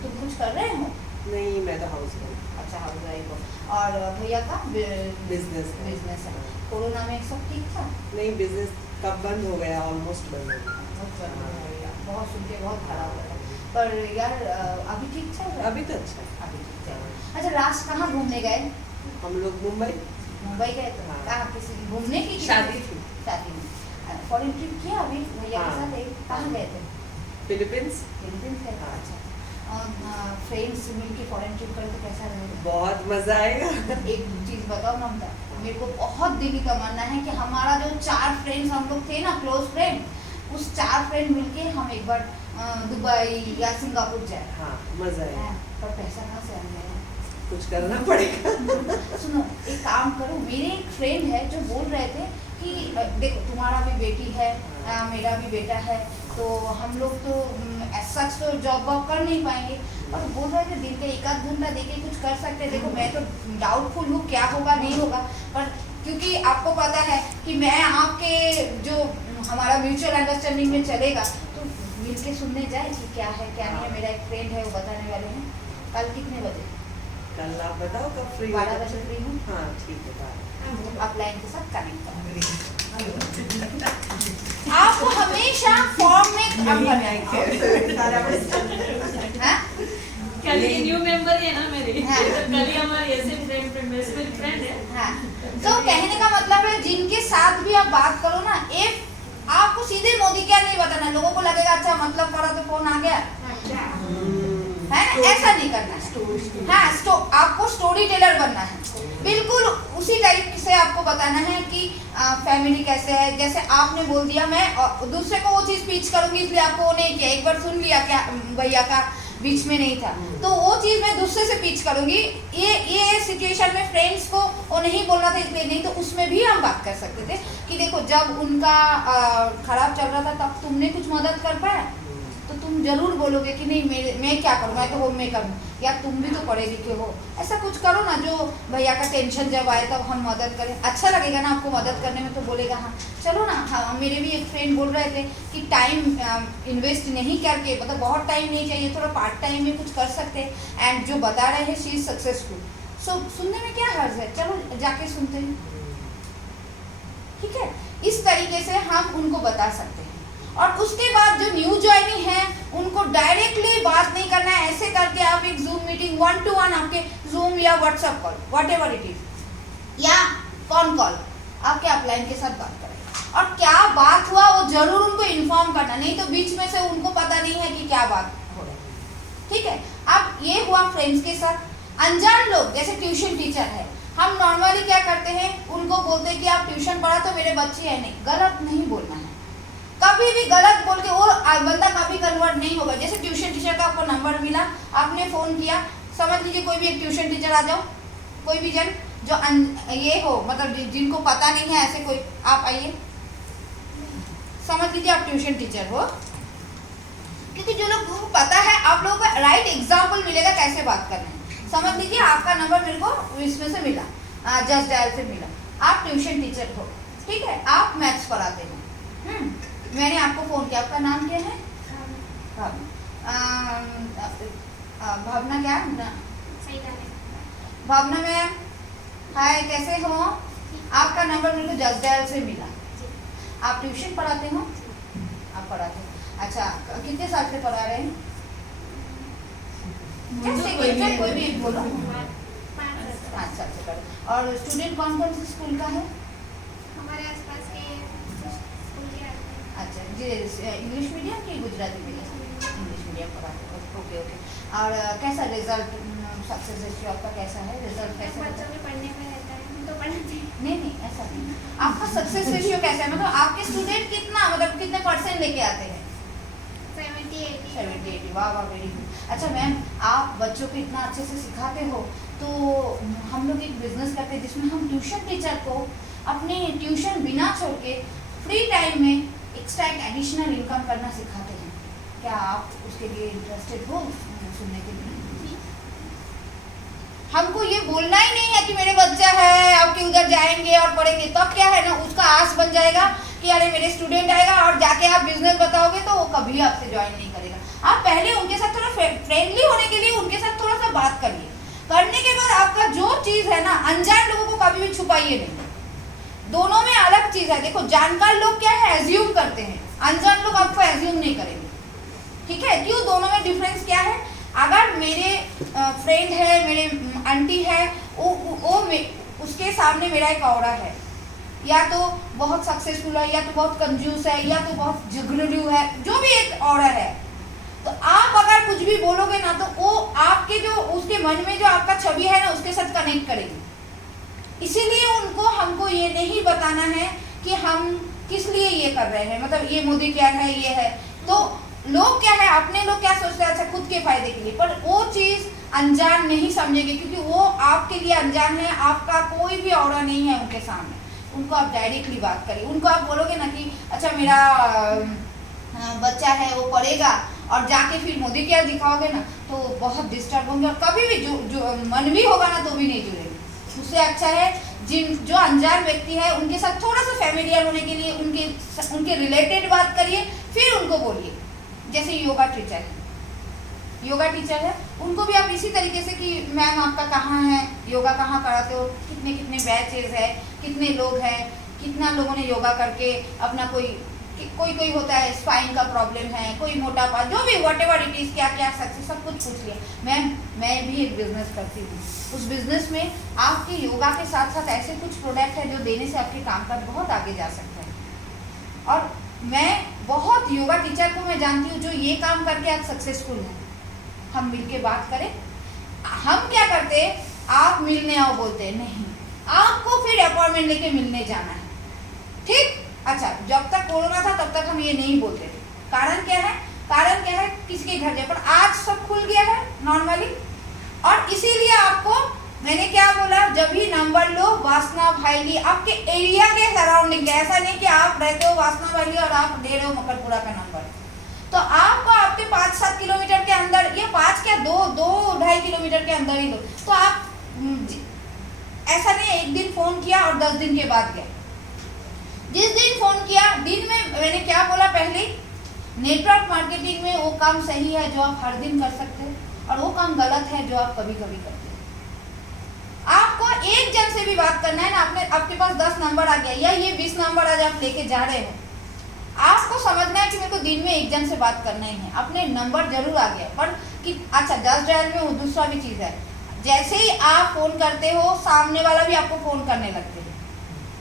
तुम कुछ कर रहे हो? नहीं, मैं तो हाउस वाइफ। अच्छा, हाउस वाइफ हो। और भैया का बिजनेस है। कोरोना में सब ठीक था? नहीं, बिजनेस कब बंद हो गया, ऑलमोस्ट बंद हो गया। बहुत सुन के बहुत खराब लगा, पर यार अभी ठीक चल रहा है? अभी तो अच्छा है। अभी ठीक चल रहा है। अच्छा, लास्ट कहाँ घूमने गए? हम लोग मुंबई गए थे। हाँ। कहाँ, किसी घूमने की? शादी थी। शादी में फॉरेन ट्रिप किया अभी भैया के हाँ। साथ? कहाँ गए थे? फिलीपींस। फिलीपींस गए थे। हाँ। अच्छा, फ्रेंड्स मिलके फॉरेन ट्रिप करे तो कैसा रहेगा? बहुत मजा आएगा। एक चीज बताओ ममता, मेरे को बहुत दिल की तमन्ना है कि हमारा जो 4 फ्रेंड्स हम लोग थे ना, क्लोज फ्रेंड, उस 4 फ्रेंड मिलके हम एक बार दुबई या सिंगापुर जाए। हाँ, मजा आएगा। पर पैसा कहाँ से आएगा? कुछ करना पड़ेगा। सुनो, एक काम करो, मेरे एक फ्रेंड है जो बोल रहे थे कि देखो तुम्हारा भी बेटी है, मेरा भी बेटा है, तो हम लोग तो सच तो जॉब वॉब कर नहीं पाएंगे, और बोल रहे थे दिन के 1 आध घंटा देके कुछ कर सकते हैं। देखो मैं तो डाउटफुल हूँ क्या होगा नहीं होगा, पर क्योंकि आपको पता है कि मैं आपके जो हमारा म्यूचुअल अंडरस्टैंडिंग में चलेगा, तो मिल के सुनने जाए कि क्या है क्या नहीं है। मेरा एक फ्रेंड है, वो बताने वाले हैं। कल कितने बजे? कल आप बताओ कब फ्री? 12 बजे फ्री हूँ। हाँ, ठीक है। आप लाइन के साथ कनेक्ट करें। आपको हमेशा फॉर्म में काम करना है। कल ही न्यू मेंबर है ना मेरी, हाँ। तो कल ही हमारी ऐसे फ्रेंड बेस्ट फ्रेंड है। हाँ, तो कहने का मतलब है जिनके साथ भी आप बात करो ना, एक आपको सीधे मोदी क्या नहीं बताना, लोगों को लगेगा अच्छा मतलब करा तो फोन आ गया है, ऐसा नहीं करना है। हाँ, आपको स्टोरी टेलर बनना है, बिल्कुल उसी टाइप से आपको बताना है कि फैमिली कैसे है। जैसे आपने बोल दिया, मैं दूसरे को वो चीज़ पिच करूंगी, इसलिए आपको वो नहीं किया, एक बार सुन लिया क्या भैया का बीच में नहीं था, तो वो चीज़ मैं दूसरे से पिच करूंगी। ये सिचुएशन में फ्रेंड्स को वो नहीं बोलना था इसलिए नहीं, तो उसमें भी हम बात कर सकते थे कि देखो जब उनका खराब चल रहा था तब तुमने कुछ मदद कर पाया, तो तुम जरूर बोलोगे कि नहीं मैं क्या करूँ, मैं तो होम मेकर हूँ, या तुम भी तो पढ़े लिखे हो। ऐसा कुछ करो ना जो भैया का टेंशन जब आए तब हम मदद करें, अच्छा लगेगा ना आपको मदद करने में, तो बोलेगा हाँ चलो ना। हाँ, मेरे भी एक फ्रेंड बोल रहे थे कि टाइम इन्वेस्ट नहीं करके, मतलब बहुत टाइम नहीं चाहिए, थोड़ा पार्ट टाइम में कुछ कर सकते हैं, एंड जो बता रहे हैं शी इज सक्सेसफुल। सो सुनने में क्या हर्ज है, चलो जाके सुनते हैं, ठीक है। इस तरीके से हम उनको बता सकते हैं। और उसके बाद जो न्यू ज्वाइनिंग है उनको डायरेक्टली बात नहीं करना है, ऐसे करके आप एक जूम मीटिंग 1-to-1 आपके जूम या WhatsApp call what ever it is या कॉन कॉल आपके अपलाइन के साथ बात करें। और क्या बात हुआ वो जरूर उनको इन्फॉर्म करना, नहीं तो बीच में से उनको पता नहीं है कि क्या बात हो रही है। ठीक है, अब ये हुआ फ्रेंड्स के साथ। अनजान लोग जैसे ट्यूशन टीचर है, हम नॉर्मली क्या करते हैं, उनको बोलते हैं कि आप ट्यूशन पढ़ा तो मेरे बच्चे है, नहीं, गलत नहीं बोलना है। कभी भी गलत बोल के वो बंदा कभी कन्वर्ट नहीं होगा। जैसे ट्यूशन टीचर का आपको नंबर मिला, आपने फोन किया, समझ लीजिए कोई भी एक ट्यूशन टीचर आ जाओ, कोई भी जन जो ये हो, मतलब जिनको पता नहीं है ऐसे कोई, आप आइए, समझ लीजिए आप ट्यूशन टीचर हो, क्योंकि जो लोगों को पता है आप लोगों को राइट एग्जाम्पल मिलेगा कैसे बात करना है। समझ लीजिए आपका नंबर मेरे को इसमें से मिला, जस्ट डायल से मिला, आप ट्यूशन टीचर हो, ठीक है, आप मैथ्स पढ़ाते हो, मैंने आपको फोन किया, आपका नाम क्या है? भावना क्या? भावना मैम, हाय, कैसे हो? आपका नंबर मेरे को जस्ट डायल से मिला, आप ट्यूशन पढ़ाते हो? आप पढ़ाते हो, अच्छा, कितने साल से पढ़ा रहे हैं? कोई भी बोलो। 5 साल से पढ़ा। और स्टूडेंट कौन कौन से स्कूल का है? हमारे आसपास के स्कूल के अच्छा जी, इंग्लिश मीडियम की गुजराती मीडियम? इंग्लिश मीडियम पढ़ाते हो, ओके ओके। और कैसा रिजल्ट, सक्सेस रेशियो आपका कैसा है? रिजल्ट कैसा है? बच्चों के पढ़ने में रहता है, हम तो पढ़ाते हैं। नहीं, ऐसा नहीं, आपका सक्सेस रेशियो कैसा है, मतलब आपके स्टूडेंट कितना, मतलब कितने % लेके आते हैं? 70-80। वाह वाह, वेरी गुड। अच्छा मैम, आप बच्चों को इतना अच्छे से सिखाते हो, तो हम लोग एक बिजनेस करते हैं जिसमें हम ट्यूशन टीचर को अपने ट्यूशन बिना छोड़ के फ्री टाइम में एक्स्ट्रा एक एडिशनल इनकम करना सिखाते हैं। क्या आप उसके लिए इंटरेस्टेड हो सुनने के लिए? हमको ये बोलना ही नहीं है कि मेरे बच्चा है, आपके उधर जाएंगे और पढ़ेंगे, तो क्या है ना, उसका आस बन जाएगा कि अरे मेरे स्टूडेंट आएगा, और जाके आप बिजनेस बताओगे तो वो कभी आपसे ज्वाइन नहीं करेगा। आप पहले उनके साथ थोड़ा फ्रेंडली होने के लिए उनके साथ थोड़ा सा बात करिए, करने के बाद आपका जो चीज़ है ना, अनजान लोगों को कभी भी छुपाइए नहीं, दोनों में अलग चीज़ है। देखो, जानकार लोग क्या है, एज्यूम करते हैं, अनजान लोग आपको एज्यूम नहीं करेंगे, ठीक है? क्यों, दोनों में डिफरेंस क्या है? अगर मेरे फ्रेंड है, मेरे आंटी है, वो उसके सामने मेरा एक औरा है, या तो बहुत सक्सेसफुल है, या तो बहुत कंजूस है, या तो बहुत झगड़ू है, जो भी एक औरा है, तो आप अगर कुछ भी बोलोगे ना, तो वो आपके जो उसके मन में जो आपका छवि है ना, उसके साथ कनेक्ट करेगी। इसीलिए उनको हमको ये नहीं बताना है कि हम किस लिए ये कर रहे हैं, मतलब ये मोदी क्या है, ये है, तो लोग क्या है, अपने लोग क्या सोचते हैं, अच्छा खुद के फायदे के लिए, पर वो चीज़ अनजान नहीं समझेंगे, क्योंकि वो आपके लिए अनजान है, आपका कोई भी औरा नहीं है उनके सामने। उनको आप डायरेक्टली बात करिए, उनको आप बोलोगे ना कि अच्छा मेरा बच्चा है, वो पढ़ेगा, और जाके फिर मोदी क्या दिखाओगे ना, तो बहुत डिस्टर्ब होंगे, और कभी भी जो मन भी होगा ना, तो भी नहीं जुड़ेंगे। उससे अच्छा है जो अनजान व्यक्ति है उनके साथ थोड़ा सा फैमिलियर होने के लिए उनके रिलेटेड बात करिए, फिर उनको बोलिए। जैसे योगा टीचर है, उनको भी आप इसी तरीके से कि मैम आपका कहाँ है, योगा कहाँ कराते हो, कितने बैचेज है, कितने लोग हैं, कितना लोगों ने योगा करके अपना कोई होता है स्पाइन का प्रॉब्लम है, कोई मोटापा, जो भी व्हाटएवर इट इज, क्या सक्सेस, सब कुछ पूछ लिया। मैम मैं भी एक बिजनेस करती हूँ, उस बिजनेस में आपके योगा के साथ साथ ऐसे कुछ प्रोडक्ट है जो देने से आपके कामकाज बहुत आगे जा सकता है, और मैं बहुत योगा टीचर को मैं जानती हूँ जो ये काम करके आज सक्सेसफुल है। हम मिल के बात करें। हम क्या करते, आप मिलने आओ बोलते नहीं, आपको फिर अपॉइंटमेंट लेके मिलने जाना है, ठीक? अच्छा, जब तक कोरोना था तब तक हम ये नहीं बोलते थे। कारण क्या है, किसके घर जाए, पर आज सब खुल गया है नॉर्मली, और इसीलिए आपको मैंने क्या बोला, जब भी नंबर लो वासना भाईली, आपके एरिया के सराउंडिंग, ऐसा नहीं कि आप रहते हो वासना भाईली और आप दे रहे हो मकरपुरा का नंबर, तो आपको आपके 5-7 किलोमीटर के अंदर, या 5 क्या 2-2.5 किलोमीटर के अंदर ही लो, तो आप ऐसा नहीं है एक दिन फोन किया और 10 दिन के बाद गए। जिस दिन फोन किया, दिन में मैंने क्या बोला पहले, नेटवर्क मार्केटिंग में वो काम सही है जो आप हर दिन कर सकते हो, और वो काम गलत है जो आप कभी कभी करते हो। आपको एक जन से भी बात करना है ना, आपके पास 10 नंबर आ गया, या ये 20 नंबर आज आप लेके जा रहे हो, आपको समझना है कि मेरे को दिन में एक जन से बात करना ही है। अपने नंबर जरूर आ गया, पर कि अच्छा 10 डायल में वो दूसरा भी चीज़ है, जैसे ही आप फोन करते हो सामने वाला भी आपको फोन करने लगते हैं,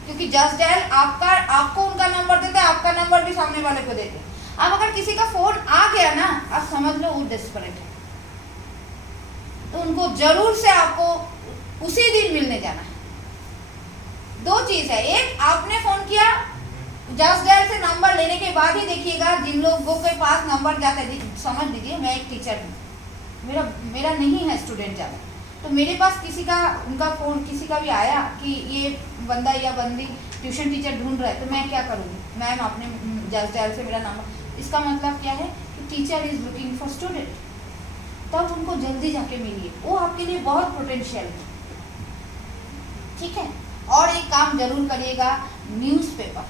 क्योंकि जस्ट डायल आपको उनका नंबर देते हैं, आपका नंबर भी सामने वाले को देते हैं। अब अगर किसी का फोन आ गया ना, आप समझ लो वो डेस्परेट है, तो उनको जरूर से आपको उसी दिन मिलने जाना है। दो चीज है, एक आपने फोन किया, जस्ट डायल से नंबर लेने के बाद ही देखिएगा जिन लोगों के पास नंबर जाता है, समझ लीजिए मैं एक टीचर हूँ, मेरा नहीं है स्टूडेंट ज़्यादा, तो मेरे पास किसी का उनका फ़ोन किसी का भी आया कि ये बंदा या बंदी ट्यूशन टीचर ढूंढ रहा है, तो मैं क्या करूँगी, मैम आपने जस्ट डायल से मेरा नंबर, इसका मतलब क्या है कि teacher is looking for student, तब उनको जल्दी जाके मिलिए, वो आपके लिए बहुत पोटेंशियल है, ठीक है। और एक काम जरूर करिएगा, न्यूज़पेपर,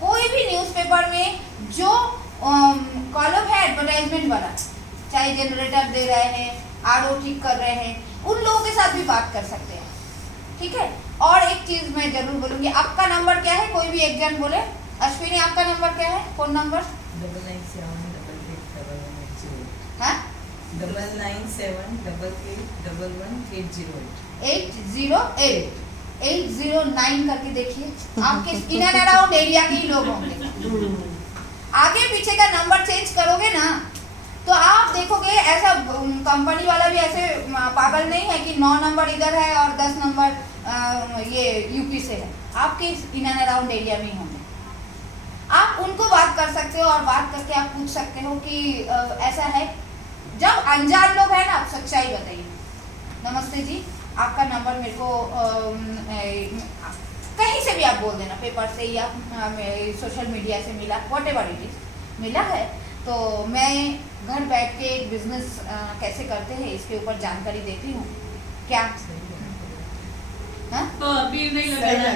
कोई भी न्यूज़पेपर में जो कॉलम है एडवर्टाइजमेंट वाला, चाहे जनरेटर दे रहे हैं, आरओ ठीक कर रहे हैं, उन लोगों के साथ भी बात कर सकते हैं, ठीक है। और एक चीज मैं जरूर बोलूंगी, आपका नंबर क्या है, कोई भी एक जन बोले, अश्विनी आपका नंबर क्या है, फोन नंबर 808 करके देखिए, आपके इन एंड अराउंड एरिया के ही लोग होंगे। आगे पीछे का नंबर चेंज करोगे ना, तो आप देखोगे ऐसा कंपनी वाला भी ऐसे पागल नहीं है कि 9 नंबर इधर है और 10 नंबर ये यूपी से है, आपके इन एंड अराउंड एरिया में ही होंगे। आप उनको बात कर सकते हो और बात करके आप पूछ सकते हो कि ऐसा है। जब अनजान लोग हैं ना, आप सच्चाई बताइए, नमस्ते जी आपका नंबर मेरे को कहीं से भी आप बोल देना, पेपर से या सोशल मीडिया से मिला, व्हाटएवर इट इज मिला है, तो मैं घर बैठ के एक बिजनेस कैसे करते हैं इसके ऊपर जानकारी देती हूँ, क्या हाँ? तो अभी नहीं लगा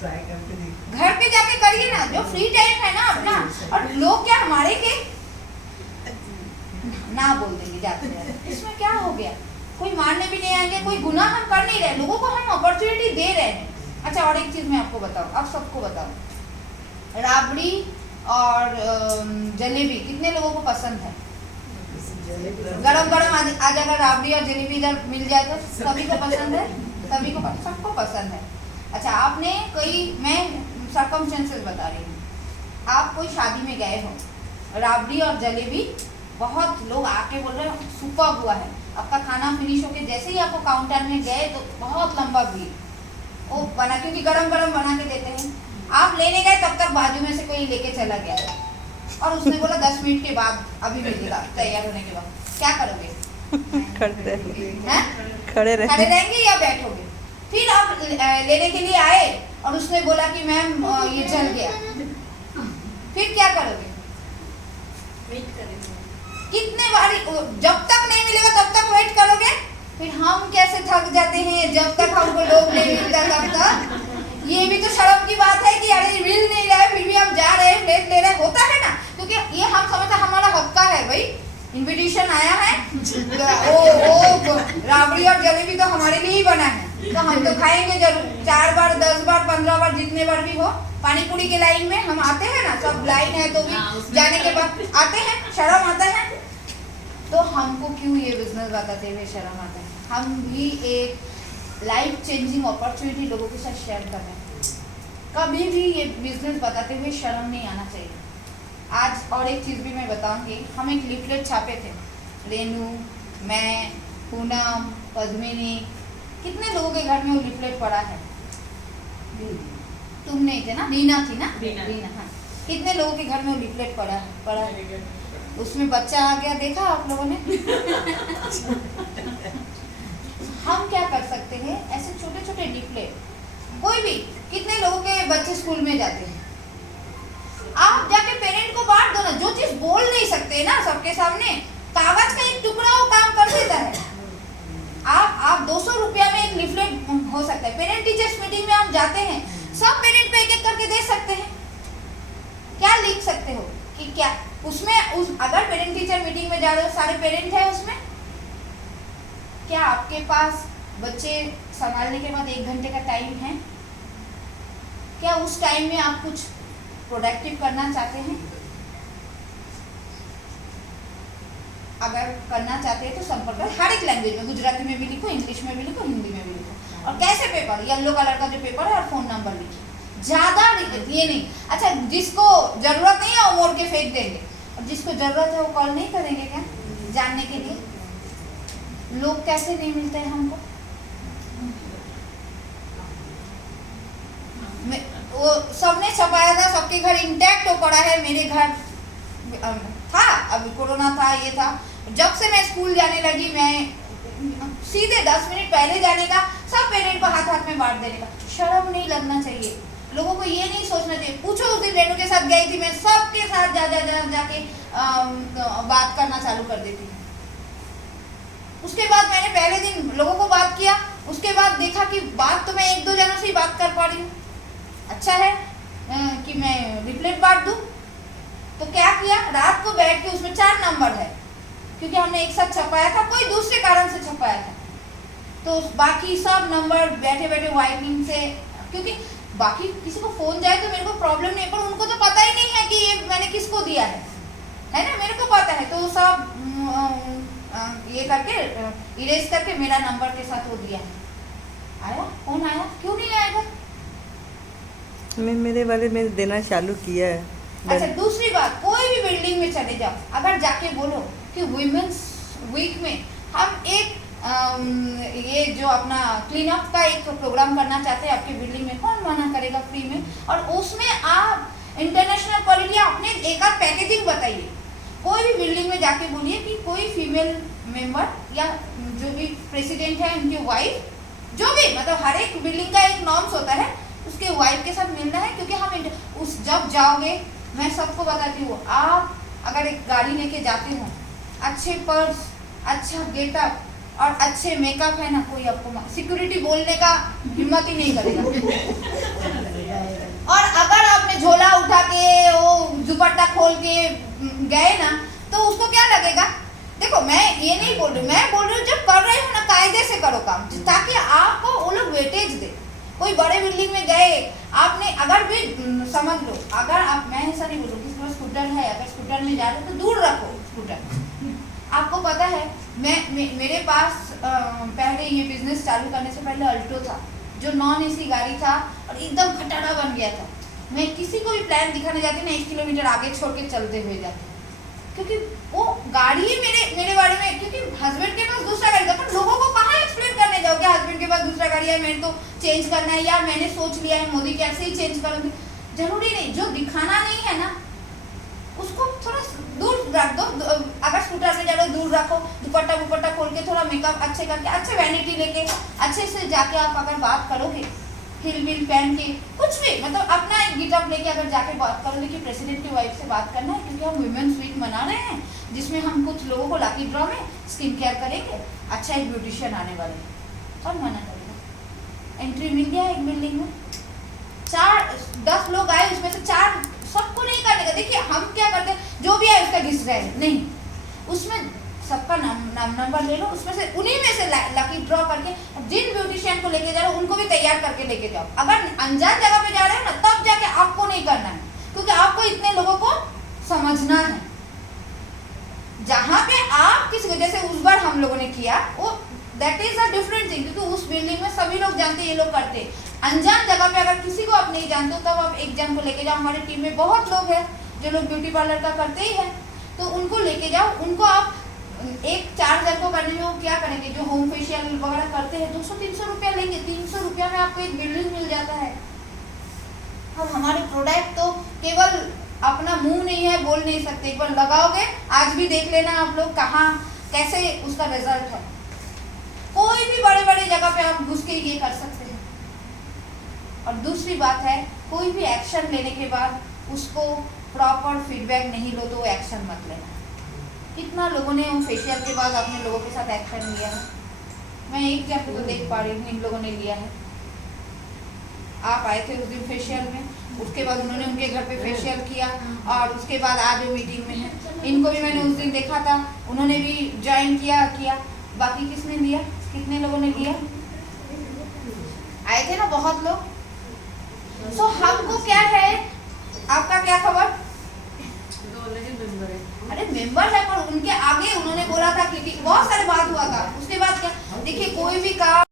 ट्राई करके देखो। घर पे जाके करिए ना, जो फ्री टाइम है ना अपना, और लोग क्या हमारे के ना बोल देंगे जाते जाते, इसमें क्या हो गया, कोई मारने भी नहीं आएंगे, कोई गुनाह हम कर नहीं रहे, लोगों को हम अपॉर्चुनिटी दे रहे हैं। अच्छा, और एक चीज मैं आपको बताऊं, आप सबको बताऊं, राबड़ी और जलेबी कितने लोगों को पसंद है? गरम गरम आज अगर राबड़ी और जलेबी इधर मिल जाए तो सभी को पसंद है, सभी को सबको पसंद है। अच्छा, आपने कोई, मैं सर्कमस्टेंसेस बता रही हूँ, आप कोई शादी में गए हो, राबड़ी और जलेबी, बहुत लोग आके बोल रहे हैं सुपर हुआ है, आपका खाना फिनिश होके जैसे ही आपको काउंटर में गए तो बहुत लंबा भीड़, वो बना, क्योंकि गरम गरम बना के देते हैं, आप लेने गए तब तक बाजू में से कोई लेके चला गया और उसने बोला 10 मिनट के बाद अभी मिलेगा तैयार होने के बाद, क्या करोगे? खड़े रहेंगे या बैठोगे? फिर आप लेने के लिए आए और उसने बोला कि मैम ये जल गया, फिर क्या करोगे? वेट करेंगे, कितने बारी, जब तक नहीं मिलेगा तब तक वेट करोगे। फिर हम कैसे थक जाते हैं, जब तक हमको लोग नहीं मिलता तब तक। ये भी तो शर्म की बात है कि अरे मिल नहीं रहा है फिर भी हम जा रहे हैं, प्लेट ले रहे हैं, होता है ना, क्योंकि ये हम समझते हमारा हक का है भाई, इनविटेशन आया है, वो राबड़ी और जलेबी तो हमारे लिए ही बना है, तो हम तो खाएंगे जरूर, 4 बार 10 बार 15 बार जितने बार भी हो। पानी पूरी के लाइन में हम आते हैं ना, सब लाइन है तो भी जाने के बाद आते हैं, शर्म आता है, तो हमको क्यों ये बिजनेस बताते हुए शर्म आता है? हम भी एक लाइफ चेंजिंग अपॉर्चुनिटी लोगों के साथ शेयर कर रहे हैं, कभी भी ये बिजनेस बताते हुए शर्म नहीं आना चाहिए। आज और एक चीज़ भी मैं बताऊंगी, हम एक लिफलेट छापे थे, रेनू, मैं, पूनम, पद्मिनी, कितने लोगों के घर में वो लिफलेट पड़ा है? तुम नहीं थे ना, रीना थी ना, रीना हाँ, कितने लोगों के घर में वो लिफलेट पड़ा है, उसमें बच्चा आ गया, देखा आप लोगों ने? हम क्या कर सकते हैं, ऐसे छोटे छोटे लिफलेट, कोई भी, कितने लोगों के बच्चे स्कूल में जाते हैं, आप जाके पेरेंट को बांट दो ना, जो चीज बोल नहीं सकते ना सबके सामने, कागज का एक टुकड़ा वो काम कर देता है। आप 200 रुपया में एक लिफलेट हो सकता है, पेरेंट टीचर्स मीटिंग में हम जाते हैं, सब पेरेंट पे एक करके दे सकते हैं। क्या लिख सकते हो कि क्या उसमें अगर पेरेंट टीचर मीटिंग में जा रहे हो, सारे पेरेंट है उसमें, क्या आपके पास बच्चे संभालने के बाद 1 घंटे का टाइम है? क्या उस टाइम में आप कुछ प्रोडक्टिव करना चाहते हैं? अगर करना चाहते हैं तो संपर्क हर एक लैंग्वेज में, गुजराती में भी लिखो, इंग्लिश में भी लिखो, हिंदी में भी लिखो, और कैसे पेपर, येलो कलर का जो पेपर है और फोन नंबर लिखिए, ज्यादा ये नहीं। अच्छा, जिसको जरूरत नहीं है वो मोड़ के फेंक देंगे, और जिसको जरूरत है वो कॉल नहीं करेंगे क्या जानने के लिए? लोग कैसे नहीं मिलते हैं हमको? वो सबने छपाया था, सबके घर इंटैक्ट हो पड़ा है, मेरे घर था, अभी कोरोना था, ये था। जब से मैं स्कूल जाने लगी, मैं सीधे 10 मिनट पहले जाने का, सब पेरेंट को हाथ हाथ में बांट देने का। शर्म नहीं लगना चाहिए लोगों को, ये नहीं सोचना चाहिए। पूछो, उस दिन रेनू के साथ गई थी मैं, सबके साथ जाके बात करना चालू कर देती हूँ। उसके बाद मैंने पहले दिन लोगों को बात किया, उसके बाद देखा कि बात तो मैं 1-2 जनों से ही बात कर पा रही हूँ, अच्छा है कि मैं रिप्लेट बांट दूँ। तो क्या किया, रात को बैठ के, उसमें 4 नंबर है क्योंकि हमने एक साथ छपाया था, कोई दूसरे कारण से छपाया था, तो बाकी सब नंबर बैठे बैठे वाइपिंग से, क्योंकि बाकी किसी को फोन जाए तो मेरे को प्रॉब्लम नहीं है, पर उनको तो पता ही नहीं है कि ये मैंने किसको दिया है ना, मेरे को पता है। तो सब ये करके इरेज करके मेरा नंबर के साथ वो दिया है। आया कौन आया, क्यों नहीं आएगा? मैं मेरे वाले में देना चालू किया है। अच्छा, दूसरी बात, कोई भी बिल्डिंग में चले जाओ, अगर जाके बोलो कि वुमेन्स वीक में हम एक ये जो अपना क्लीन अप का एक प्रोग्राम करना चाहते हैं आपकी बिल्डिंग में, कौन मना करेगा फ्री में? और उसमें आप इंटरनेशनल क्वालिटी अपने एक आध पैकेजिंग बताइए। कोई भी बिल्डिंग में जाके बोलिए कि कोई फीमेल मेंबर या जो भी प्रेसिडेंट है, उनकी वाइफ, जो भी, मतलब हर एक बिल्डिंग का एक नॉर्म्स होता है, उसके वाइफ के साथ मिलना है। क्योंकि हम उस जब जाओगे, मैं सबको बताती हूँ, आप अगर एक गाड़ी लेके जाते हो, अच्छे पर्स, अच्छा गेटअप और अच्छे मेकअप है ना, कोई आपको सिक्योरिटी बोलने का हिम्मत ही नहीं करेगा। और अगर आपने झोला उठा के वो दुपट्टा खोल के गए ना, तो उसको क्या लगेगा? देखो, मैं ये नहीं बोल रही, मैं बोल रही हूँ जब कर रहे हो ना, कायदे से करो काम, ताकि आपको वो लोग वेटेज दे। कोई बड़े बिल्डिंग में गए आपने, अगर भी समझ लो, अगर आप, मैं ऐसा नहीं बोलूँ, किसी को स्कूटर है, अगर स्कूटर में जा रहे हो तो दूर रखो स्कूटर। आपको पता है, मेरे पास पहले ये बिजनेस चालू करने से पहले अल्टो था, जो नॉन एसी गाड़ी था और एकदम खटारा बन गया था। मैं किसी को भी प्लान दिखाने जाती ना, 1 किलोमीटर आगे छोड़ के चलते हुए जाती, क्योंकि वो गाड़ी ही मेरे बारे में, क्योंकि हस्बैंड के पास दूसरा गाड़ी था, पर लोगों को कहाँ एक्सप्लेन करने जाओगे हस्बैंड के पास दूसरा गाड़ी है, मेरे तो चेंज करना है, या मैंने सोच लिया है मोदी कैसे ही चेंज करूँगी। जरूरी नहीं, जो दिखाना नहीं है ना उसको थोड़ा दूर रख दो। अगर स्कूटर से जा रहे हो दूर रखो, दुपट्टा खोल के, थोड़ा मेकअप अच्छे करके, अच्छे वैनिटी लेके, अच्छे से जाके आप अगर बात करोगे, हिल विल पहन के, कुछ भी, मतलब अपना एक गिटअप लेके अगर जाके बात करोगे कि प्रेसिडेंट की वाइफ से बात करना है, क्योंकि हम वुमेन्स वीक मना रहे हैं, जिसमें हम कुछ लोगों को लकी ड्रॉ में स्किन केयर करेंगे, अच्छा एक ब्यूटिशियन आने वाले हैं, कौन मना करेगा? एंट्री मिल गया एक बिल्डिंग में, 10 लोग आए, उसमें से 4 सबको नहीं करने का। देखिए हम क्या करते हैं, जो भी है उसका घिस रहे हैं, नहीं, उसमें सबका नंबर ले लो, उसमें से उन्हीं में से लकी ड्रॉ करके जिन ब्यूटिशियन को लेके जा रहे हो उनको भी तैयार करके लेके जाओ। अगर अनजान जगह पे जा रहे हो ना, तब जाके आपको नहीं करना है, क्योंकि आपको इतने लोगों को समझना है। जहाँ पे आप किसी को, जैसे उस बार हम लोगों ने किया, वो that is a different thing, क्योंकि उस बिल्डिंग में सभी लोग जानते ये लोग करते। अनजान जगह पे अगर किसी को आप नहीं जानते हो, तब आप एक जन को लेके जाओ। हमारी टीम में बहुत लोग हैं जो लोग ब्यूटी पार्लर का करते ही हैं, तो उनको लेके जाओ। उनको आप 1-4 जन को करने में वो क्या करेंगे, जो होम फेशियल वगैरह करते हैं, 200-300 रुपया लेंगे। 300 रुपया में आपको एक बिल्डिंग मिल जाता है। अब हमारे प्रोडक्ट तो केवल अपना मुंह नहीं है, बोल नहीं सकते, एक बार लगाओगे, आज भी देख लेना आप लोग कहाँ कैसे उसका रिजल्ट है। कोई भी बड़े बड़े जगह पे आप घुस के ये कर सकते हैं। और दूसरी बात है, कोई भी एक्शन लेने के बाद उसको प्रॉपर फीडबैक नहीं लो तो एक्शन मत लेना। कितना लोगों ने फेशियल के बाद अपने लोगों के साथ एक्शन लिया है, मैं एक जन को तो देख पा रही हूँ, इन लोगों ने लिया है। आप आए थे उस दिन फेशियल में, उसके बाद उन्होंने उनके घर पे फेशियल किया, और उसके बाद आज वो मीटिंग में है। इनको भी मैंने उस दिन देखा था, उन्होंने भी ज्वाइन किया। बाकी किसने लिया, कितने लोगों ने लिया? आए थे ना बहुत लोग। सो हमको क्या है, आपका क्या खबर? अरे मेंबर है, पर उनके आगे उन्होंने बोला था कि बहुत सारे बात हुआ था। उसके बाद क्या, देखिए कोई भी काम